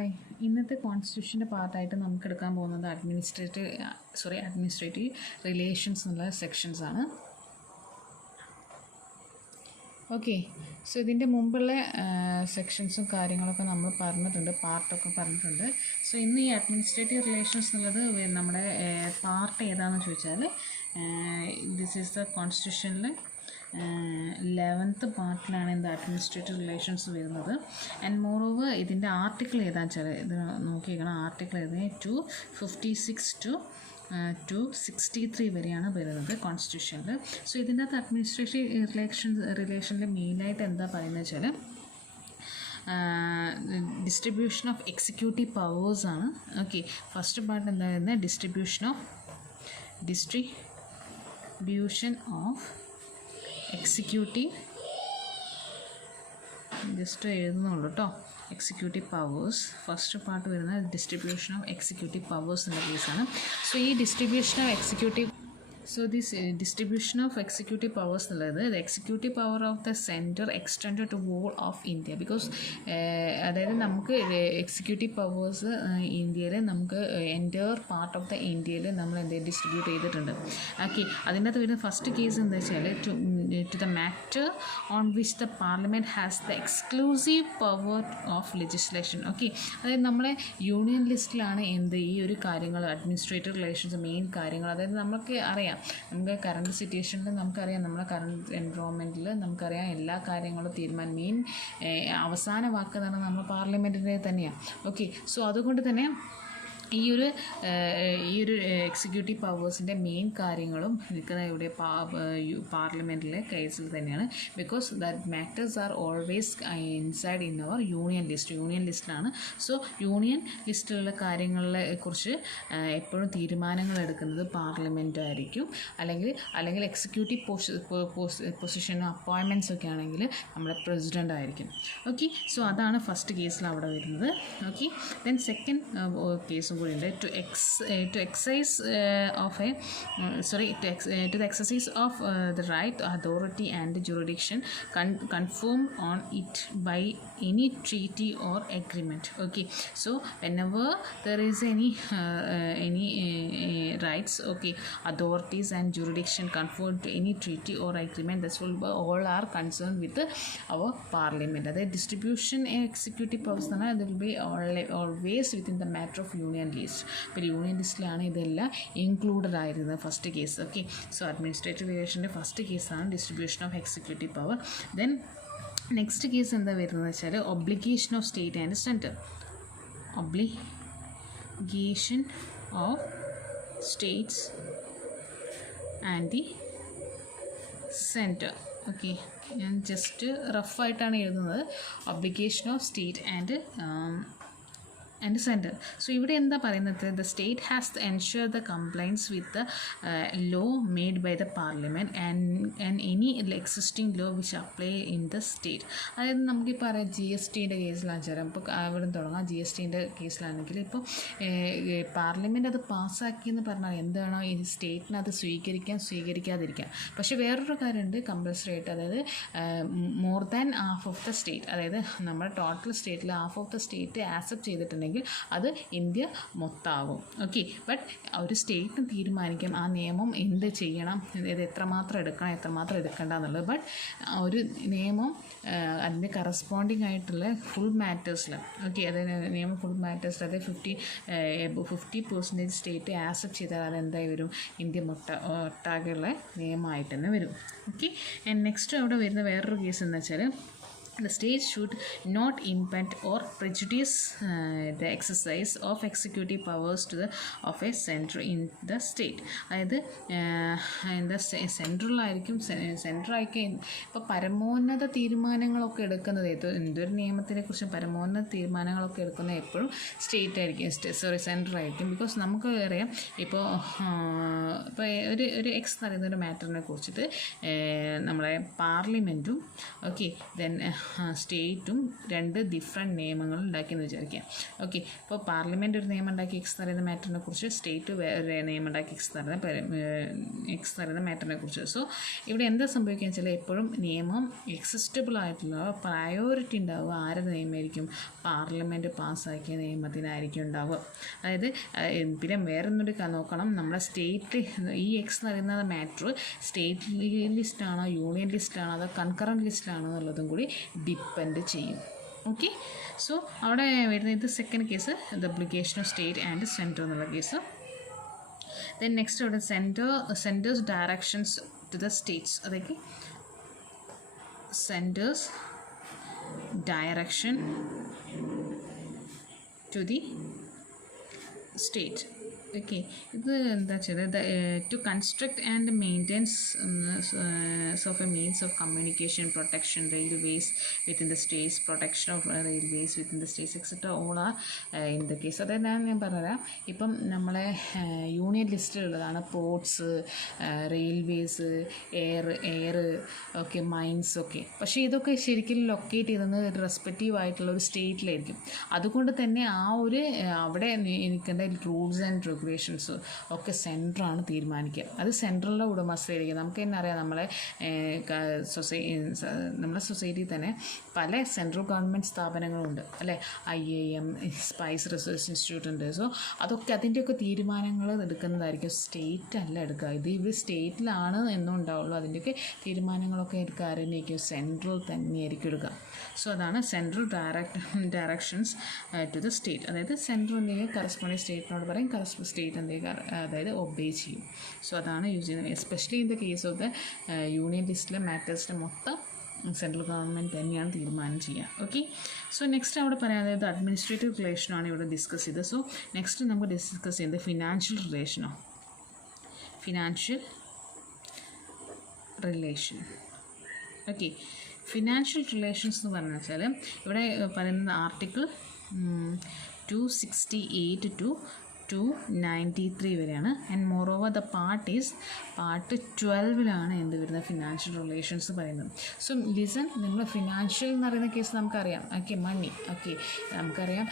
Hi, ഇന്നത്തെ കോൺസ്റ്റിറ്റ്യൂഷൻ്റെ പാർട്ടായിട്ട് നമുക്ക് എടുക്കാൻ പോകുന്നത് അഡ്മിനിസ്ട്രേറ്റീവ് റിലേഷൻസ് എന്നുള്ള സെക്ഷൻസ് ആണ്. ഓക്കെ, സോ ഇതിൻ്റെ മുമ്പുള്ള സെക്ഷൻസും കാര്യങ്ങളൊക്കെ നമ്മൾ പറഞ്ഞിട്ടുണ്ട്, പാർട്ടൊക്കെ പറഞ്ഞിട്ടുണ്ട്. സോ ഇന്ന് ഈ അഡ്മിനിസ്ട്രേറ്റീവ് റിലേഷൻസ് എന്നുള്ളത് നമ്മുടെ പാർട്ട് ഏതാണെന്ന് ചോദിച്ചാൽ ദിസ് ഈസ് ദ കോൺസ്റ്റിറ്റ്യൂഷനിൽ 11th പാർട്ടിലാണ് ഇത് അഡ്മിനിസ്ട്രേറ്റീവ് റിലേഷൻസ് വരുന്നത്. ആൻഡ് മോറോവർ ഇതിൻ്റെ ആർട്ടിക്കിൾ ഏതാണെന്ന് വെച്ചാൽ ഇത് നോക്കിയിരിക്കണം. ആർട്ടിക്കിൾ ഏതാണ് 256 to 263 വരെയാണ് വരുന്നത് കോൺസ്റ്റിറ്റ്യൂഷനിൽ. സോ ഇതിൻ്റെ അകത്ത് അഡ്മിനിസ്ട്രേറ്റീവ് റിലേഷനിൽ മെയിനായിട്ട് എന്താ പറയുന്നത് വെച്ചാൽ ഡിസ്ട്രിബ്യൂഷൻ ഓഫ് എക്സിക്യൂട്ടീവ് പവേഴ്സ് ആണ്. ഓക്കെ, ഫസ്റ്റ് പാർട്ട് എന്താ വരുന്നത് ഡിസ്ട്രിബ്യൂഷൻ ഓഫ് എക്സിക്യൂട്ടീവ്, ജസ്റ്റ് എഴുതുന്നുള്ളൂ കേട്ടോ. എക്സിക്യൂട്ടീവ് പവേഴ്സ് ഫസ്റ്റ് പാർട്ട് വരുന്നത് ഡിസ്ട്രിബ്യൂഷൻ ഓഫ് എക്സിക്യൂട്ടീവ് പവേഴ്സ് എന്ന കേസാണ്. സോ ഈ distribution of executive distribution of executive powers എന്നുള്ളത് the executive power of the center extended to whole of India, because അതായത് നമുക്ക് executive powers ഇന്ത്യയിൽ നമുക്ക് എൻ്റയർ പാർട്ട് ഓഫ് ദ ഇന്ത്യയിൽ നമ്മൾ ഡിസ്ട്രിബ്യൂട്ട് ചെയ്തിട്ടുണ്ട്. ഓക്കെ, അതിൻ്റെ അകത്ത് വരുന്ന ഫസ്റ്റ് കേസ് എന്താ വെച്ചാൽ to the matter on which the parliament has the exclusive power of legislation. Okay, അതായത് നമ്മളെ യൂണിയൻ ലിസ്റ്റിലാണ് ഈ ഒരു കാര്യങ്ങൾ അഡ്മിനിസ്ട്രേറ്റീവ് റിലേഷൻസ് മെയിൻ കാര്യങ്ങൾ. അതായത് നമുക്ക് അറിയാം, നമുക്ക് കറണ്ട് സിറ്റുവേഷനിൽ നമുക്കറിയാം, നമ്മുടെ കറണ്ട് എൻവറോൺമെൻറ്റിൽ നമുക്കറിയാം എല്ലാ കാര്യങ്ങളും മെയിൻ അവസാന വാക്ക് എന്ന് പറഞ്ഞാൽ നമ്മൾ പാർലമെൻറ്റിൻ്റെ തന്നെയാണ്. ഓക്കെ, സോ അതുകൊണ്ട് തന്നെ ഈ ഒരു എക്സിക്യൂട്ടീവ് പവേഴ്സിൻ്റെ മെയിൻ കാര്യങ്ങളും നിൽക്കുന്ന ഇവിടെ പാർലമെൻറ്റിലെ കേസിൽ തന്നെയാണ്. Because that matters are always inside in our union ലിസ്റ്റിലാണ്. സോ യൂണിയൻ ലിസ്റ്റിലുള്ള കാര്യങ്ങളെ കുറിച്ച് എപ്പോഴും തീരുമാനങ്ങൾ എടുക്കുന്നത് പാർലമെൻറ്റ് ആയിരിക്കും. അല്ലെങ്കിൽ എക്സിക്യൂട്ടീവ് പൊസിഷനും അപ്പോയിൻമെൻറ്റ്സ് ഒക്കെ ആണെങ്കിൽ നമ്മുടെ പ്രസിഡൻ്റ് ആയിരിക്കും. ഓക്കെ, സോ അതാണ് ഫസ്റ്റ് കേസിൽ അവിടെ വരുന്നത്. ഓക്കെ, ദെൻ സെക്കൻഡ് കേസും to the exercise of the right, authority and jurisdiction conferred on it by any treaty or agreement. Okay, so whenever there is any rights, okay, authorities and jurisdiction conferred to any treaty or agreement, that will all are concerned with our parliament. That distribution executive powers that will be always within the matter of union list. ഇപ്പോൾ union ലിസ്റ്റിലാണ് ഇതെല്ലാം included ആയിരുന്നത് first case. Okay, so administrative റിലേഷൻ്റെ first കേസാണ് distribution of executive power. Then next case എന്താ വരുന്നത് വെച്ചാൽ obligation of state and centre. Obligation of states and the centre. Okay, ഞാൻ ജസ്റ്റ് റഫായിട്ടാണ് എഴുതുന്നത്. Obligation of state and centre. So ഇവിടെ എന്താ പറയുന്നത്, the state has to ensure the compliance with the law made by the Parliament and any existing law which apply in the state. അതായത് നമുക്കിപ്പോൾ അറിയാം GST കേസിലാണ് ചേരാം. ഇപ്പോൾ അവിടെ തുടങ്ങാം. GST കേസിലാണെങ്കിൽ ഇപ്പോൾ പാർലമെൻറ്റ് അത് പാസ്സാക്കിയെന്ന് പറഞ്ഞാൽ എന്താണോ ഈ സ്റ്റേറ്റിന് അത് സ്വീകരിക്കാതിരിക്കാം. പക്ഷേ വേറൊരു കാര്യമുണ്ട്, കമ്പൽസറി ആയിട്ട്, അതായത് more than half of the state, അതായത് നമ്മുടെ ടോട്ടൽ സ്റ്റേറ്റിൽ half of the state accept ചെയ്തിട്ടുണ്ടെങ്കിൽ അത് ഇന്ത്യ മൊത്തമാകും. ഓക്കെ, ബട്ട് ഒരു സ്റ്റേറ്റിന് തീരുമാനിക്കാം ആ നിയമം എന്ത് ചെയ്യണം, ഇത് എത്രമാത്രം എടുക്കണം എത്രമാത്രം എടുക്കേണ്ട എന്നുള്ളത്. ബട്ട് ഒരു നിയമം അതിൻ്റെ കറസ്പോണ്ടിങ് ആയിട്ടുള്ള ഫുൾ മാറ്റേഴ്സിൽ, ഓക്കെ, അതായത് നിയമം ഫുൾ മാറ്റേഴ്സിൽ അതായത് 50% സ്റ്റേറ്റ് ആക്സെപ്റ്റ് ചെയ്താൽ അതെന്തായി വരും, ഇന്ത്യ ഒട്ടാകെയുള്ള നിയമമായിട്ട് തന്നെ വരും. ഓക്കെ, ആൻഡ് നെക്സ്റ്റ് അവിടെ വരുന്ന വേറൊരു കേസ് എന്ന് വെച്ചാൽ the state should not impede or prejudice the exercise of executive powers of a center in the state. അതായത് സെൻട്രലായിരിക്കും. ഇപ്പോൾ പരമോന്നത തീരുമാനങ്ങളൊക്കെ എടുക്കുന്നത് എന്തൊരു നിയമത്തിനെ കുറിച്ചും പരമോന്നത തീരുമാനങ്ങളൊക്കെ എടുക്കുന്നത് എപ്പോഴും സ്റ്റേറ്റ് ആയിരിക്കും, സെൻട്രലായിരിക്കും. ബിക്കോസ് നമുക്ക് അറിയാം, ഇപ്പോൾ ഒരു എക്സ് എന്ന് പറയുന്ന ഒരു മാറ്ററിനെ കുറിച്ചിട്ട് നമ്മളെ പാർലമെൻറ്റും ഓക്കെ ദെൻ സ്റ്റേറ്റും രണ്ട് ഡിഫറെൻറ്റ് നിയമങ്ങൾ ഉണ്ടാക്കിയെന്ന് വിചാരിക്കുക. ഓക്കെ, ഇപ്പോൾ പാർലമെൻറ്റ് ഒരു നിയമം ഉണ്ടാക്കി എക്സ് എന്ന് പറയുന്ന മാറ്ററിനെ കുറിച്ച്, സ്റ്റേറ്റ് വേറെ നിയമം ഉണ്ടാക്കി എക്സ് എന്ന് പറയുന്ന മാറ്ററിനെ കുറിച്ച്. സോ ഇവിടെ എന്താ സംഭവിക്കുക വെച്ചാൽ എപ്പോഴും നിയമം എക്സിസ്റ്റബിൾ ആയിട്ടുള്ള പ്രയോറിറ്റി ഉണ്ടാവുക ആരുടെ നിയമമായിരിക്കും? പാർലമെൻറ്റ് പാസ്സാക്കിയ നിയമത്തിനായിരിക്കും ഉണ്ടാവുക. അതായത് പിന്നെ വേറൊന്നുകൂടി നോക്കണം, നമ്മുടെ സ്റ്റേറ്റ് ഈ എക്സ് എന്ന് പറയുന്ന മാറ്റർ സ്റ്റേറ്റ് ലിസ്റ്റാണോ യൂണിയൻ ലിസ്റ്റാണോ അതോ കൺകറൻറ്റ് ലിസ്റ്റാണോ എന്നുള്ളതും കൂടി ഡിപ്പെൻഡ് ചെയ്യും. ഓക്കെ, സോ അവിടെ വരുന്ന ഇത് second case, obligation of state and centre എന്നുള്ള കേസ്. ദെൻ നെക്സ്റ്റ് അവിടെ centre's directions to the states. അതൊക്കെ centre's direction to the state. Okay, ഇത് എന്താ വെച്ചാൽ to construct and maintains of a means of communication, protection railways within the states, protection of railways within the states etcetera all are in the case. അതായത് ഞാൻ പറഞ്ഞുതരാം, ഇപ്പം നമ്മളെ union ലിസ്റ്റിലുള്ളതാണ് ports, railways, air okay, mines ഒക്കെ. പക്ഷേ ഇതൊക്കെ ശരിക്കും ലൊക്കേറ്റ് ചെയ്യുന്നത് റെസ്പെക്റ്റീവ് ആയിട്ടുള്ള ഒരു സ്റ്റേറ്റിലായിരിക്കും. അതുകൊണ്ട് തന്നെ ആ ഒരു അവിടെ നിൽക്കേണ്ട റൂൾസ് ആൻഡ് റെഗുലേഷൻസ് ഒക്കെ സെൻറ്ററാണ് തീരുമാനിക്കുക. അത് സെൻട്രലിൻ്റെ ഉടമസ്ഥയിലേക്ക്. നമുക്ക് തന്നെ അറിയാം, നമ്മളെ സൊസൈറ്റിയിൽ തന്നെ പല സെൻട്രൽ ഗവൺമെൻറ് സ്ഥാപനങ്ങളുണ്ട് അല്ലേ. IIM, സ്പൈസ് റിസർച്ച് ഇൻസ്റ്റിറ്റ്യൂട്ട് ഉണ്ട്. സോ അതൊക്കെ അതിൻ്റെയൊക്കെ തീരുമാനങ്ങൾ എടുക്കുന്നതായിരിക്കും സ്റ്റേറ്റ് അല്ല എടുക്കുക. ഇത് ഇവർ സ്റ്റേറ്റിലാണ് എന്നും ഉണ്ടാവുള്ളൂ. അതിൻ്റെയൊക്കെ തീരുമാനങ്ങളൊക്കെ എടുക്കുക ആരെന്നെയായിരിക്കും? സെൻട്രൽ തന്നെയായിരിക്കും എടുക്കുക. സോ അതാണ് central directions to the state. അതായത് സെൻട്രൽ എന്തെങ്കിലും കറസ്പോണ്ടിങ് സ്റ്റേറ്റിനോട് പറയും, സ്റ്റേറ്റ് എന്തെങ്കിലും അതായത് ഒബേ ചെയ്യും. സോ അതാണ് യൂസ് ചെയ്യുന്നത്. Especially in the case of the union ലിസ്റ്റിലെ മാറ്റേഴ്സിൻ്റെ മൊത്തം സെൻട്രൽ ഗവൺമെൻറ് തന്നെയാണ് തീരുമാനം ചെയ്യുക. ഓക്കെ, സോ നെക്സ്റ്റ് അവിടെ പറയാം, അതായത് അഡ്മിനിസ്ട്രേറ്റീവ് റിലേഷനാണ് ഇവിടെ ഡിസ്കസ് ചെയ്തത്. സോ നെക്സ്റ്റ് നമുക്ക് ഡിസ്കസ് ചെയ്യുന്നത് ഫിനാൻഷ്യൽ റിലേഷനോ. Financial relation. Okay, financial relations എന്ന് പറഞ്ഞു വെച്ചാൽ ഇവിടെ പറയുന്നത് ആർട്ടിക്കിൾ 268 to 293 വരെയാണ്. And moreover the part 12 എന്ത് വരുന്നത്? ഫിനാൻഷ്യൽ റിലേഷൻസ് പറയുന്നത്. സോ ലിസൺ, നമ്മൾ ഫിനാൻഷ്യൽ എന്ന് പറയുന്ന കേസ് നമുക്കറിയാം. ഓക്കെ, മണി. ഓക്കെ, നമുക്കറിയാം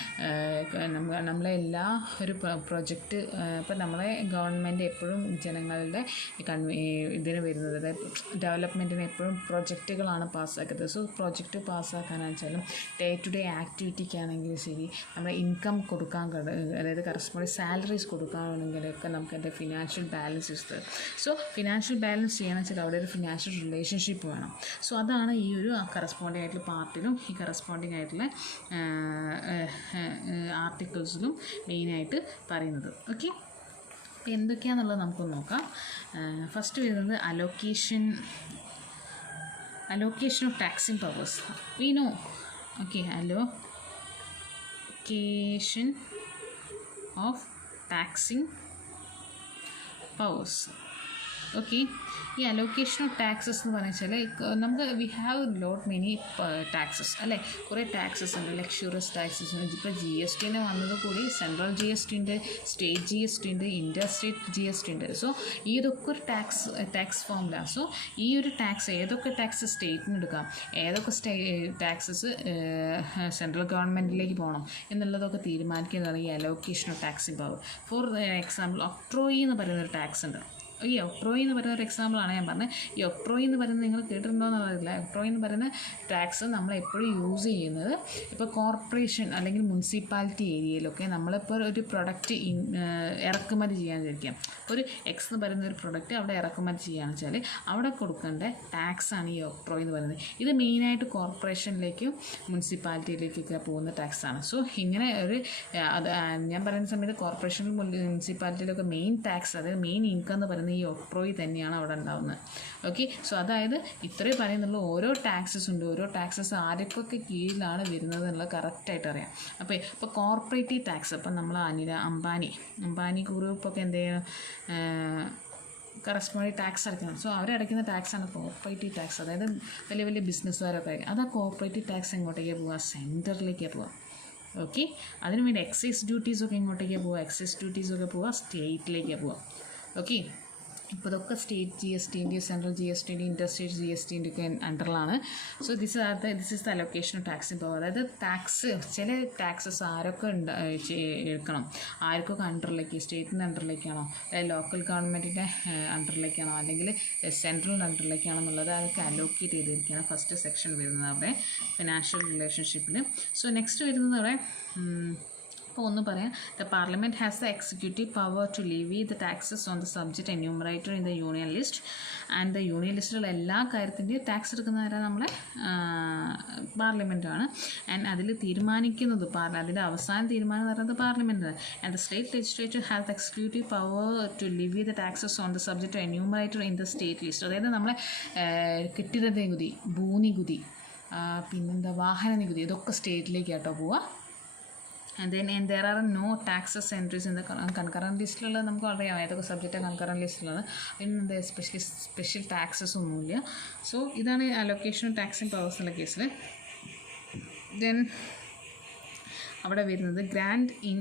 നമ്മളെ എല്ലാ ഒരു പ്രൊജക്റ്റ് ഇപ്പം നമ്മളെ ഗവൺമെൻറ് എപ്പോഴും ജനങ്ങളുടെ ഇതിന് വരുന്നത്, അതായത് ഡെവലപ്മെൻറ്റിന് എപ്പോഴും പ്രൊജക്റ്റുകളാണ് പാസ്സാക്കുന്നത്. സോ പ്രൊജക്റ്റ് പാസ്സാക്കാനെന്ന് വെച്ചാലും ഡേ ടു ഡേ ആക്ടിവിറ്റിക്കാണെങ്കിലും ശരി, നമ്മുടെ ഇൻകം കൊടുക്കാൻ അതായത് കറസ്പോണ്ടിങ് സാലറീസ് കൊടുക്കുകയാണെങ്കിലൊക്കെ നമുക്ക് എൻ്റെ ഫിനാൻഷ്യൽ ബാലൻസ് ഇഷ്ടം. സോ ഫിനാൻഷ്യൽ ബാലൻസ് ചെയ്യണമെന്ന് വെച്ചാൽ അവിടെ ഒരു ഫിനാൻഷ്യൽ റിലേഷൻഷിപ്പ് വേണം. സോ അതാണ് ഈ ഒരു കറസ്പോണ്ടിങ് ആയിട്ടുള്ള പാർട്ടിലും ഈ കറസ്പോണ്ടിങ് ആയിട്ടുള്ള ആർട്ടിക്കിൾസിലും മെയിനായിട്ട് പറയുന്നത്. ഓക്കെ, അപ്പോൾ എന്തൊക്കെയാണെന്നുള്ളത് നമുക്കൊന്ന് നോക്കാം. ഫസ്റ്റ് വരുന്നത് allocation of taxing powers. We know. Okay, allocation of taxing powers. Okay, ഈ അലോക്കേഷൻ ഓഫ് ടാക്സസ് എന്ന് പറഞ്ഞാൽ നമുക്ക് we have lot many taxes അല്ലേ. കുറേ ടാക്സസ് ഉണ്ട്, ലക്ഷറിയസ് ടാക്സസ് ഉണ്ട്. ഇപ്പോൾ GST വന്നത് കൂടി സെൻട്രൽ GST ഉണ്ട്, സ്റ്റേറ്റ് GST ഉണ്ട്, ഇൻ്റർ സ്റ്റേറ്റ് GST ഉണ്ട്. സോ ഈ ഇതൊക്കെ ഒരു ടാക്സ് ഫോമിലാണ്. സോ ഈ ഒരു ടാക്സ് ഏതൊക്കെ ടാക്സ് സ്റ്റേറ്റിന് എടുക്കാം, ഏതൊക്കെ ടാക്സസ് സെൻട്രൽ ഗവൺമെൻറ്റിലേക്ക് പോകണം എന്നുള്ളതൊക്കെ തീരുമാനിക്കുന്നതാണ് ഈ allocation of taxing power. For example, octroi എന്ന് പറയുന്നൊരു ടാക്സ് ഉണ്ട്. ഈ ഒക്ട്രോയി എന്ന് പറയുന്ന ഒരു എക്സാമ്പിളാണ് ഞാൻ പറഞ്ഞത്. ഈ ഒക്ട്രോയി എന്ന് പറയുന്നത് നിങ്ങൾ കേട്ടിട്ടുണ്ടോ എന്നറിയില്ല. ഒക്ട്രോയി എന്ന് പറയുന്ന ടാക്സ് നമ്മൾ എപ്പോഴും യൂസ് ചെയ്യുന്നത് ഇപ്പോൾ കോർപ്പറേഷൻ അല്ലെങ്കിൽ മുനിസിപ്പാലിറ്റി ഏരിയയിലൊക്കെ നമ്മളിപ്പോൾ ഒരു പ്രൊഡക്റ്റ് ഇറക്കുമതി ചെയ്യാൻ വിചാരിക്കാം. ഒരു എക്സ് എന്ന് പറയുന്ന ഒരു പ്രൊഡക്റ്റ് അവിടെ ഇറക്കുമതി ചെയ്യുകയാണെന്ന് വെച്ചാൽ അവിടെ കൊടുക്കേണ്ട ടാക്സാണ് ഈ ഒക്ട്രോയി എന്ന് പറയുന്നത്. ഇത് മെയിനായിട്ട് കോർപ്പറേഷനിലേക്കും മുനിസിപ്പാലിറ്റിയിലേക്കൊക്കെ പോകുന്ന ടാക്സാണ്. സോ ഇങ്ങനെ ഒരു അത് ഞാൻ പറയുന്ന സമയത്ത് കോർപ്പറേഷനിലും മുനിസിപ്പാലിറ്റിയിലൊക്കെ മെയിൻ ടാക്സ്, അതായത് മെയിൻ ഇൻകം എന്ന് പറയുന്നത് ഈ ഒക്ട്രോയി തന്നെയാണ് അവിടെ ഉണ്ടാകുന്നത്. ഓക്കെ, സോ അതായത് ഇത്രയും പറയുന്നുള്ള ഓരോ ടാക്സസ് ഉണ്ട്, ഓരോ ടാക്സസ് ആരൊക്കെ കീഴിലാണ് വരുന്നത് എന്നുള്ളത് കറക്റ്റായിട്ട് അറിയാം. അപ്പോൾ ഇപ്പോൾ കോർപ്പറേറ്റീവ് ടാക്സ്, ഇപ്പം നമ്മൾ അംബാനി ഗ്രൂപ്പൊക്കെ എന്ത് ചെയ്യണം, കറസ്പോണ്ടിങ് ടാക്സ് അടയ്ക്കണം. സോ അവരടയ്ക്കുന്ന ടാക്സാണ് കോർപ്പറേറ്റീവ് ടാക്സ്. അതായത് വലിയ വലിയ ബിസിനസ്സുകാരൊക്കെ അടയ്ക്കും. അത് ആ കോർപ്പറേറ്റീവ് ടാക്സ് എങ്ങോട്ടേക്കാണ് പോവുക? സെൻറ്ററിലേക്കാണ് പോവുക. ഓക്കെ, അതിനുവേണ്ടി എക്സൈസ് ഡ്യൂട്ടീസൊക്കെ എങ്ങോട്ടേക്കാണ് പോവുക? എക്സൈസ് ഡ്യൂട്ടീസൊക്കെ പോവുക സ്റ്റേറ്റിലേക്കാണ് പോവുക. ഓക്കെ, ഇപ്പോൾ ഇതൊക്കെ സ്റ്റേറ്റ് ജി എസ് ടിൻ്റെ സെൻട്രൽ ജി എസ് ടിൻ്റെ ഇൻ്റർ സ്റ്റേറ്റ് ജി എസ് ടിൻ്റെ ഒക്കെ അണ്ടറിലാണ്. So this is the allocation of taxing power. അതായത് ടാക്സ് ചില ടാക്സസ് ആരൊക്കെ എടുക്കണം, ആർക്കൊക്കെ അണ്ടറിലേക്ക്, സ്റ്റേറ്റിൻ്റെ അണ്ടറിലേക്കാണോ, അതായത് ലോക്കൽ ഗവൺമെൻറ്റിൻ്റെ അണ്ടറിലേക്കാണോ, അല്ലെങ്കിൽ സെൻട്രലിൻ്റെ അണ്ടറിലേക്കാണോ എന്നുള്ളത് അതൊക്കെ അലോക്കേറ്റ് ചെയ്തിരിക്കുകയാണ് ഫസ്റ്റ് സെക്ഷൻ വരുന്നത് അവിടെ ഫിനാൻഷ്യൽ റിലേഷൻഷിപ്പിൽ. സോ നെക്സ്റ്റ് വരുന്നത് അവിടെ ഒന്ന് പറയാം, the parliament has the executive power to levy the taxes on the subject enumerated in the union list. And the union ലിസ്റ്റിലുള്ള എല്ലാ കാര്യത്തിൻ്റെയും ടാക്സ് എടുക്കുന്നവരാണ് നമ്മളെ പാർലമെൻറ്റാണ്. ആൻഡ് അതിൽ തീരുമാനിക്കുന്നത് അതിൻ്റെ അവസാന തീരുമാനം എന്ന് പറയുന്നത് പാർലമെൻറ്റാണ്. And the state legislature has the executive power to levy the taxes on the subject enumerated in the state list. അതായത് നമ്മളെ കെട്ടിട നികുതി, ഭൂനികുതി, പിന്നെന്താ വാഹന നികുതി, ഇതൊക്കെ സ്റ്റേറ്റിലേക്കാട്ടോ പോവുക. And there are no taxes entries in the concurrent ലിസ്റ്റിലുള്ളത് നമുക്ക് അറിയാം ഏതൊക്കെ സബ്ജക്റ്റാണ് കൺകറൻറ്റ് ലിസ്റ്റിലുള്ളത്. അതിന് സ്പെഷ്യൽ ടാക്സസ് ഒന്നുമില്ല. സോ ഇതാണ് അലൊക്കേഷൻ ടാക്സിങ് പവേഴ്സ് ഉള്ള കേസിൽ. ദെൻ അവിടെ വരുന്നത് grant in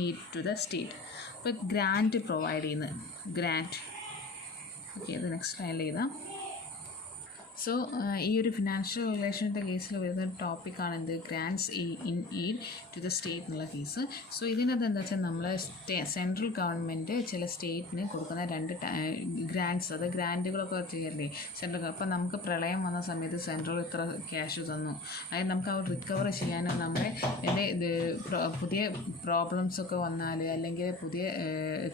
aid to the state. അപ്പോൾ ഗ്രാൻറ്റ് പ്രൊവൈഡ് ചെയ്യുന്നത് ഗ്രാൻറ്റ്. ഓക്കെ, അത് നെക്സ്റ്റ് ലൈനിൽ എഴുതാം. സോ ഈ ഒരു ഫിനാൻഷ്യൽ റിലേഷൻ്റെ കേസിൽ വരുന്ന ഒരു ടോപ്പിക്കാണ് എന്ത്, grants in aid to the state എന്നുള്ള കേസ്. സോ ഇതിനകത്ത് എന്താ വെച്ചാൽ നമ്മൾ സെൻട്രൽ ഗവൺമെൻറ് ചില സ്റ്റേറ്റിന് കൊടുക്കുന്ന രണ്ട് ഗ്രാൻറ്റ്സ്, അത് ഗ്രാൻറ്റുകളൊക്കെ ചെയ്യല്ലേ സെൻട്രൽ. അപ്പോൾ നമുക്ക് പ്രളയം വന്ന സമയത്ത് സെൻട്രൽ ഇത്ര ക്യാഷ് തന്നു, അതായത് നമുക്ക് അവർ റിക്കവർ ചെയ്യാനോ നമ്മുടെ പുതിയ പ്രോബ്ലംസൊക്കെ വന്നാൽ അല്ലെങ്കിൽ പുതിയ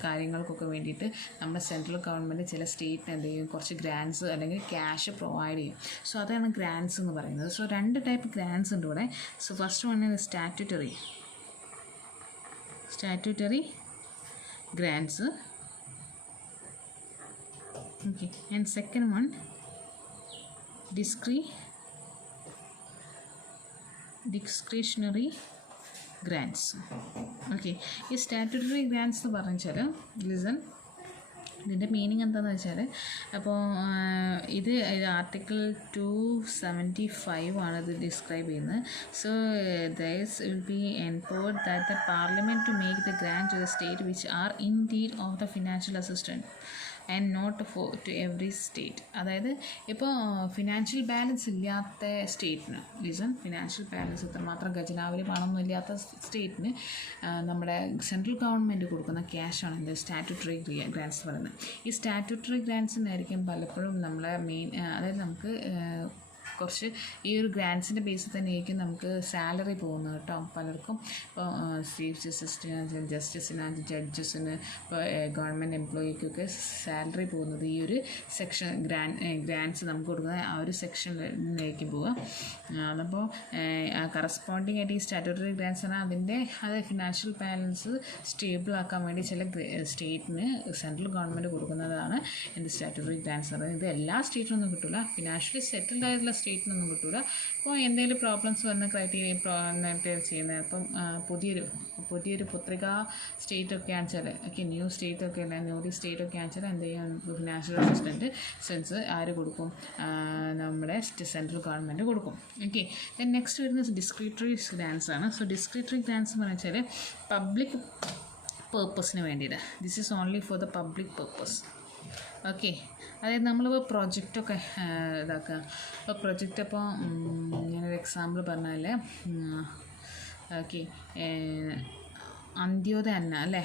കാര്യങ്ങൾക്കൊക്കെ വേണ്ടിയിട്ട് നമ്മുടെ സെൻട്രൽ ഗവൺമെൻറ് ചില സ്റ്റേറ്റിന് എന്ത് ചെയ്യും, കുറച്ച് ഗ്രാൻറ്റ്സ് അല്ലെങ്കിൽ ക്യാഷ് പ്രൊവൈഡ് ചെയ്യും. സോ അതാണ് ഗ്രാൻറ്റ്സ് എന്ന് പറയുന്നത്. സോ രണ്ട് ടൈപ്പ് ഗ്രാൻറ്റ്സ് ഉണ്ട് ഇവിടെ. So first one statutory grants. Okay, and second one discretionary grants. Okay, ഈ സ്റ്റാറ്റ്യൂട്ടറി ഗ്രാൻറ്റ്സ് എന്ന് പറഞ്ഞാൽ ലിസൺ, ഇതിൻ്റെ മീനിങ് എന്താണെന്ന് വെച്ചാൽ, അപ്പോൾ ഇത് ആർട്ടിക്കിൾ 275 ആണ് ഇത് ഡിസ്ക്രൈബ് ചെയ്യുന്നത്. So this will be empowered that the parliament to make the grant to the state which are in need of the financial assistant and not to every state. അതായത് ഇപ്പോൾ financial balance ഇല്ലാത്ത സ്റ്റേറ്റിന്, financial balance ഇത്രമാത്രം ഖജനാവിൽ പണമൊന്നും ഇല്ലാത്ത സ്റ്റേറ്റിന് നമ്മുടെ central government കൊടുക്കുന്ന ക്യാഷാണ് എന്ത്, statutory ഗ്രാൻറ്റ്സ് പറയുന്നത്. ഈ സ്റ്റാറ്റ്യൂട്ടറി ഗ്രാൻറ്റ്സിനായിരിക്കും പലപ്പോഴും നമ്മളെ അതായത് നമുക്ക് കുറച്ച് ഈ ഒരു ഗ്രാൻറ്റ്സിൻ്റെ ബേസിൽ തന്നെ ആയിരിക്കും നമുക്ക് സാലറി പോകുന്നത് കേട്ടോ. പലർക്കും ഇപ്പോൾ ചീഫ് ജസ്റ്റിസിന് ജഡ്ജസിന് ഇപ്പോൾ ഗവൺമെൻറ് എംപ്ലോയിക്കൊക്കെ സാലറി പോകുന്നത് ഈ ഒരു സെക്ഷൻ ഗ്രാൻറ്റ്സ് നമുക്ക് കൊടുക്കുന്ന ആ ഒരു സെക്ഷനിലേക്ക് പോവുക. അതപ്പോൾ കറസ്പോണ്ടിങ് ആയിട്ട് ഈ സ്റ്റാറ്റ്യൂട്ടറി ഗ്രാൻറ്റ്സ് ആണ് അത് ഫിനാൻഷ്യൽ ബാലൻസ് സ്റ്റേബിൾ ആക്കാൻ വേണ്ടി ചില സ്റ്റേറ്റിന് സെൻട്രൽ ഗവൺമെൻറ് കൊടുക്കുന്നതാണ് എന്ത് സ്റ്റാറ്റ്യൂട്ടറി ഗ്രാൻറ്റ്സ് എന്ന് പറയുന്നത്. ഇത് എല്ലാ സ്റ്റേറ്റിനൊന്നും കിട്ടില്ല, ഫിനാൻഷ്യലി സെറ്റിൽഡ് ആയിട്ടുള്ള സ്റ്റേറ്റിനൊന്നും കിട്ടില്ല. അപ്പോൾ എന്തെങ്കിലും പ്രോബ്ലംസ് വന്ന ക്രൈറ്റീരിയ ചെയ്യുന്നത്. അപ്പം പുതിയൊരു പുത്രിക സ്റ്റേറ്റൊക്കെ ആണെച്ചാൽ ന്യൂ സ്റ്റേറ്റൊക്കെ അല്ല ന്യൂലി സ്റ്റേറ്റൊക്കെ ആണെച്ചാൽ എന്ത് ചെയ്യാൻ ഫിനാൻഷ്യൽ അസിസ്റ്റൻറ്റ് സെൻസ് ആര് കൊടുക്കും, നമ്മുടെ സെൻട്രൽ ഗവൺമെൻറ് കൊടുക്കും. ഓക്കെ, ദെൻ നെക്സ്റ്റ് വരുന്നത് ഡിസ്ക്രിറ്ററി ഗ്രാൻറ്റ്സ് ആണ്. സോ ഡിസ്ക്രിറ്ററി ഗ്രാൻറ്റ്സ് എന്ന് വെച്ചാൽ പബ്ലിക് പേർപ്പസിന് വേണ്ടിയിട്ട്, this is only for the public purpose. Okay, അതായത് നമ്മളിപ്പോൾ പ്രൊജക്റ്റൊക്കെ ഇതാക്കുക. ഇപ്പോൾ പ്രൊജക്റ്റ് ഇപ്പോൾ ഞാനൊരു എക്സാമ്പിൾ പറഞ്ഞാൽ ഓക്കെ, അന്ത്യോദയ അന്ന അല്ലേ,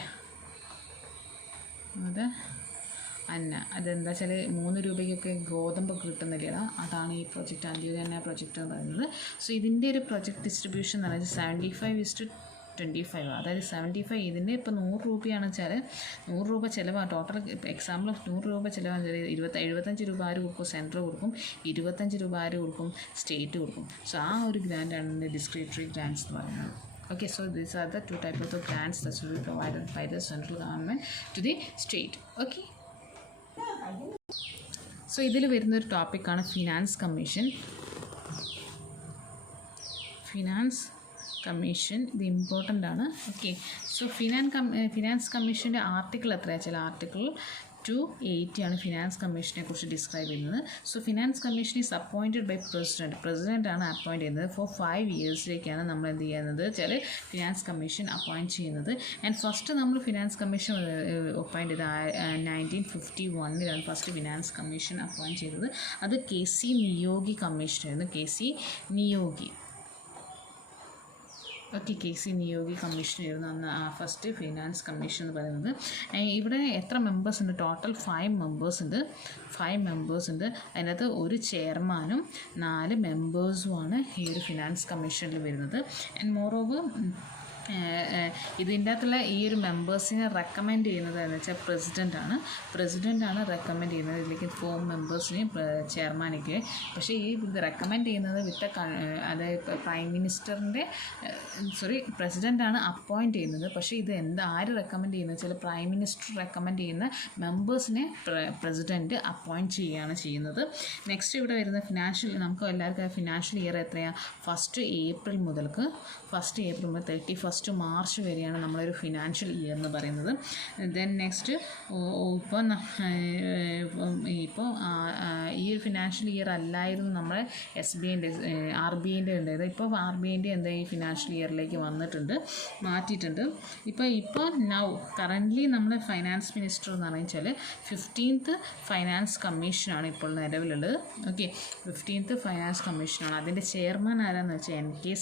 അതെന്താ വെച്ചാൽ 3 രൂപയ്ക്കൊക്കെ ഗോതമ്പ് കിട്ടുന്നില്ല, അതാണ് ഈ പ്രൊജക്റ്റ് അന്ത്യോദയ അന്ന പ്രൊജക്റ്റ് എന്ന് പറയുന്നത്. സോ ഇതിൻ്റെ ഒരു പ്രൊജക്റ്റ് ഡിസ്ട്രിബ്യൂഷൻ എന്ന് പറയുന്നത് 75:25. അതായത് 75 ഇതിൻ്റെ ഇപ്പോൾ 100 രൂപയാണ് വെച്ചാൽ 100 രൂപ ചിലവാണ് ടോട്ടൽ. എക്സാമ്പിൾ 100 രൂപ ചിലവാണ് വെച്ചാൽ 75 രൂപ ആര് കൊടുക്കും, സെൻട്രൽ കൊടുക്കും, 25 രൂപ ആര് കൊടുക്കും, സ്റ്റേറ്റ് കൊടുക്കും. സോ ആ ഒരു ഗ്രാൻറ്റാണ് ഡിസ്ക്രിറ്ററി ഗ്രാൻറ്റ്സ് എന്ന് പറയുന്നത്. Okay, so these are the two types of the grants that will be provided by the central government to the state. Okay. So ഇതിൽ വരുന്നൊരു ടോപ്പിക്കാണ് ഫിനാൻസ് കമ്മീഷൻ. ഇത് ഇമ്പോർട്ടൻ്റ് ആണ്. ഓക്കെ, സോ ഫിനാൻസ് കമ്മീഷൻ്റെ ആർട്ടിക്കിൾ എത്രയാ വെച്ചാൽ ആർട്ടിക്കിൾ ടു 80 ആണ് finance കമ്മീഷനെ കുറിച്ച് ഡിസ്ക്രൈബ് ചെയ്യുന്നത്. So finance commission is appointed by president ആണ് അപ്പോയിൻറ്റ് ചെയ്യുന്നത്. ഫോർ 5 ഇയേഴ്സിലേക്കാണ് നമ്മൾ എന്ത് ചെയ്യുന്നത് വെച്ചാൽ ഫിനാൻസ് കമ്മീഷൻ അപ്പോയിൻറ്റ് ചെയ്യുന്നത്. ആൻഡ് ഫസ്റ്റ് നമ്മൾ ഫിനാൻസ് കമ്മീഷൻ അപ്പോയിൻറ്റ് ചെയ്ത് 1951 ഫസ്റ്റ് ഫിനാൻസ് കമ്മീഷൻ അപ്പോയിൻറ്റ് ചെയ്തത്. അത് KC Niyogi കമ്മീഷനായിരുന്നു. KC Niyogi KC Niyogi കമ്മീഷനായിരുന്നു അന്ന് ഫസ്റ്റ് ഫിനാൻസ് കമ്മീഷൻ എന്ന് പറയുന്നത്. ഇവിടെ എത്ര മെമ്പേഴ്സ് ഉണ്ട്? ടോട്ടൽ 5 മെമ്പേഴ്സ് ഉണ്ട്. അതിനകത്ത് ഒരു ചെയർമാനും 4 മെമ്പേഴ്സുമാണ് ഈ ഒരു ഫിനാൻസ് കമ്മീഷനിൽ വരുന്നത്. ആൻഡ് മോറോവർ ഇതിൻ്റെ അകത്തുള്ള ഈ ഒരു മെമ്പേഴ്സിനെ റെക്കമെൻഡ് ചെയ്യുന്നത് എന്ന് വെച്ചാൽ പ്രസിഡൻ്റാണ് റെക്കമെൻഡ് ചെയ്യുന്നത് ഇതിലേക്ക് 4 മെമ്പേഴ്സിനെയും ചെയർമാനൊക്കെ. പക്ഷേ ഈ ഇത് റെക്കമെൻഡ് ചെയ്യുന്നത് അതായത് പ്രൈം മിനിസ്റ്ററിൻ്റെ പ്രസിഡൻ്റാണ് അപ്പോയിൻറ്റ് ചെയ്യുന്നത്. പക്ഷേ ഇത് ആര് റെക്കമെൻഡ് ചെയ്യുന്നത് വെച്ചാൽ പ്രൈം മിനിസ്റ്റർ റെക്കമെൻഡ് ചെയ്യുന്ന മെമ്പേഴ്സിനെ പ്രസിഡൻറ്റ് അപ്പോയിൻറ്റ് ചെയ്യുകയാണ് ചെയ്യുന്നത്. നെക്സ്റ്റ് ഇവിടെ വരുന്ന നമുക്ക് എല്ലാവർക്കും ഫിനാൻഷ്യൽ ഇയർ എത്രയാണ്? 1 ഏപ്രിൽ മുതൽ 31 മാർച്ച് വരെയാണ് നമ്മളൊരു ഫിനാൻഷ്യൽ ഇയർ എന്ന് പറയുന്നത്. ദെൻ നെക്സ്റ്റ് ഇപ്പോൾ ഈ ഒരു ഫിനാൻഷ്യൽ ഇയർ അല്ലായിരുന്നു നമ്മളെ SBIൻ്റെ RBIൻ്റെ ഉണ്ടായത്. ഇപ്പോൾ RBIൻ്റെ എന്താ ഈ ഫിനാൻഷ്യൽ ഇയറിലേക്ക് മാറ്റിയിട്ടുണ്ട്. ഇപ്പോൾ കറൻ്റ്ലി നമ്മുടെ ഫൈനാൻസ് മിനിസ്റ്റർ എന്ന് പറഞ്ഞാൽ 15th ഫൈനാൻസ് കമ്മീഷനാണ് ഇപ്പോൾ നിലവിലുള്ളത്. 15th ഫൈനാൻസ് കമ്മീഷനാണ്. അതിൻ്റെ ചെയർമാൻ ആരാന്ന് വെച്ചാൽ NK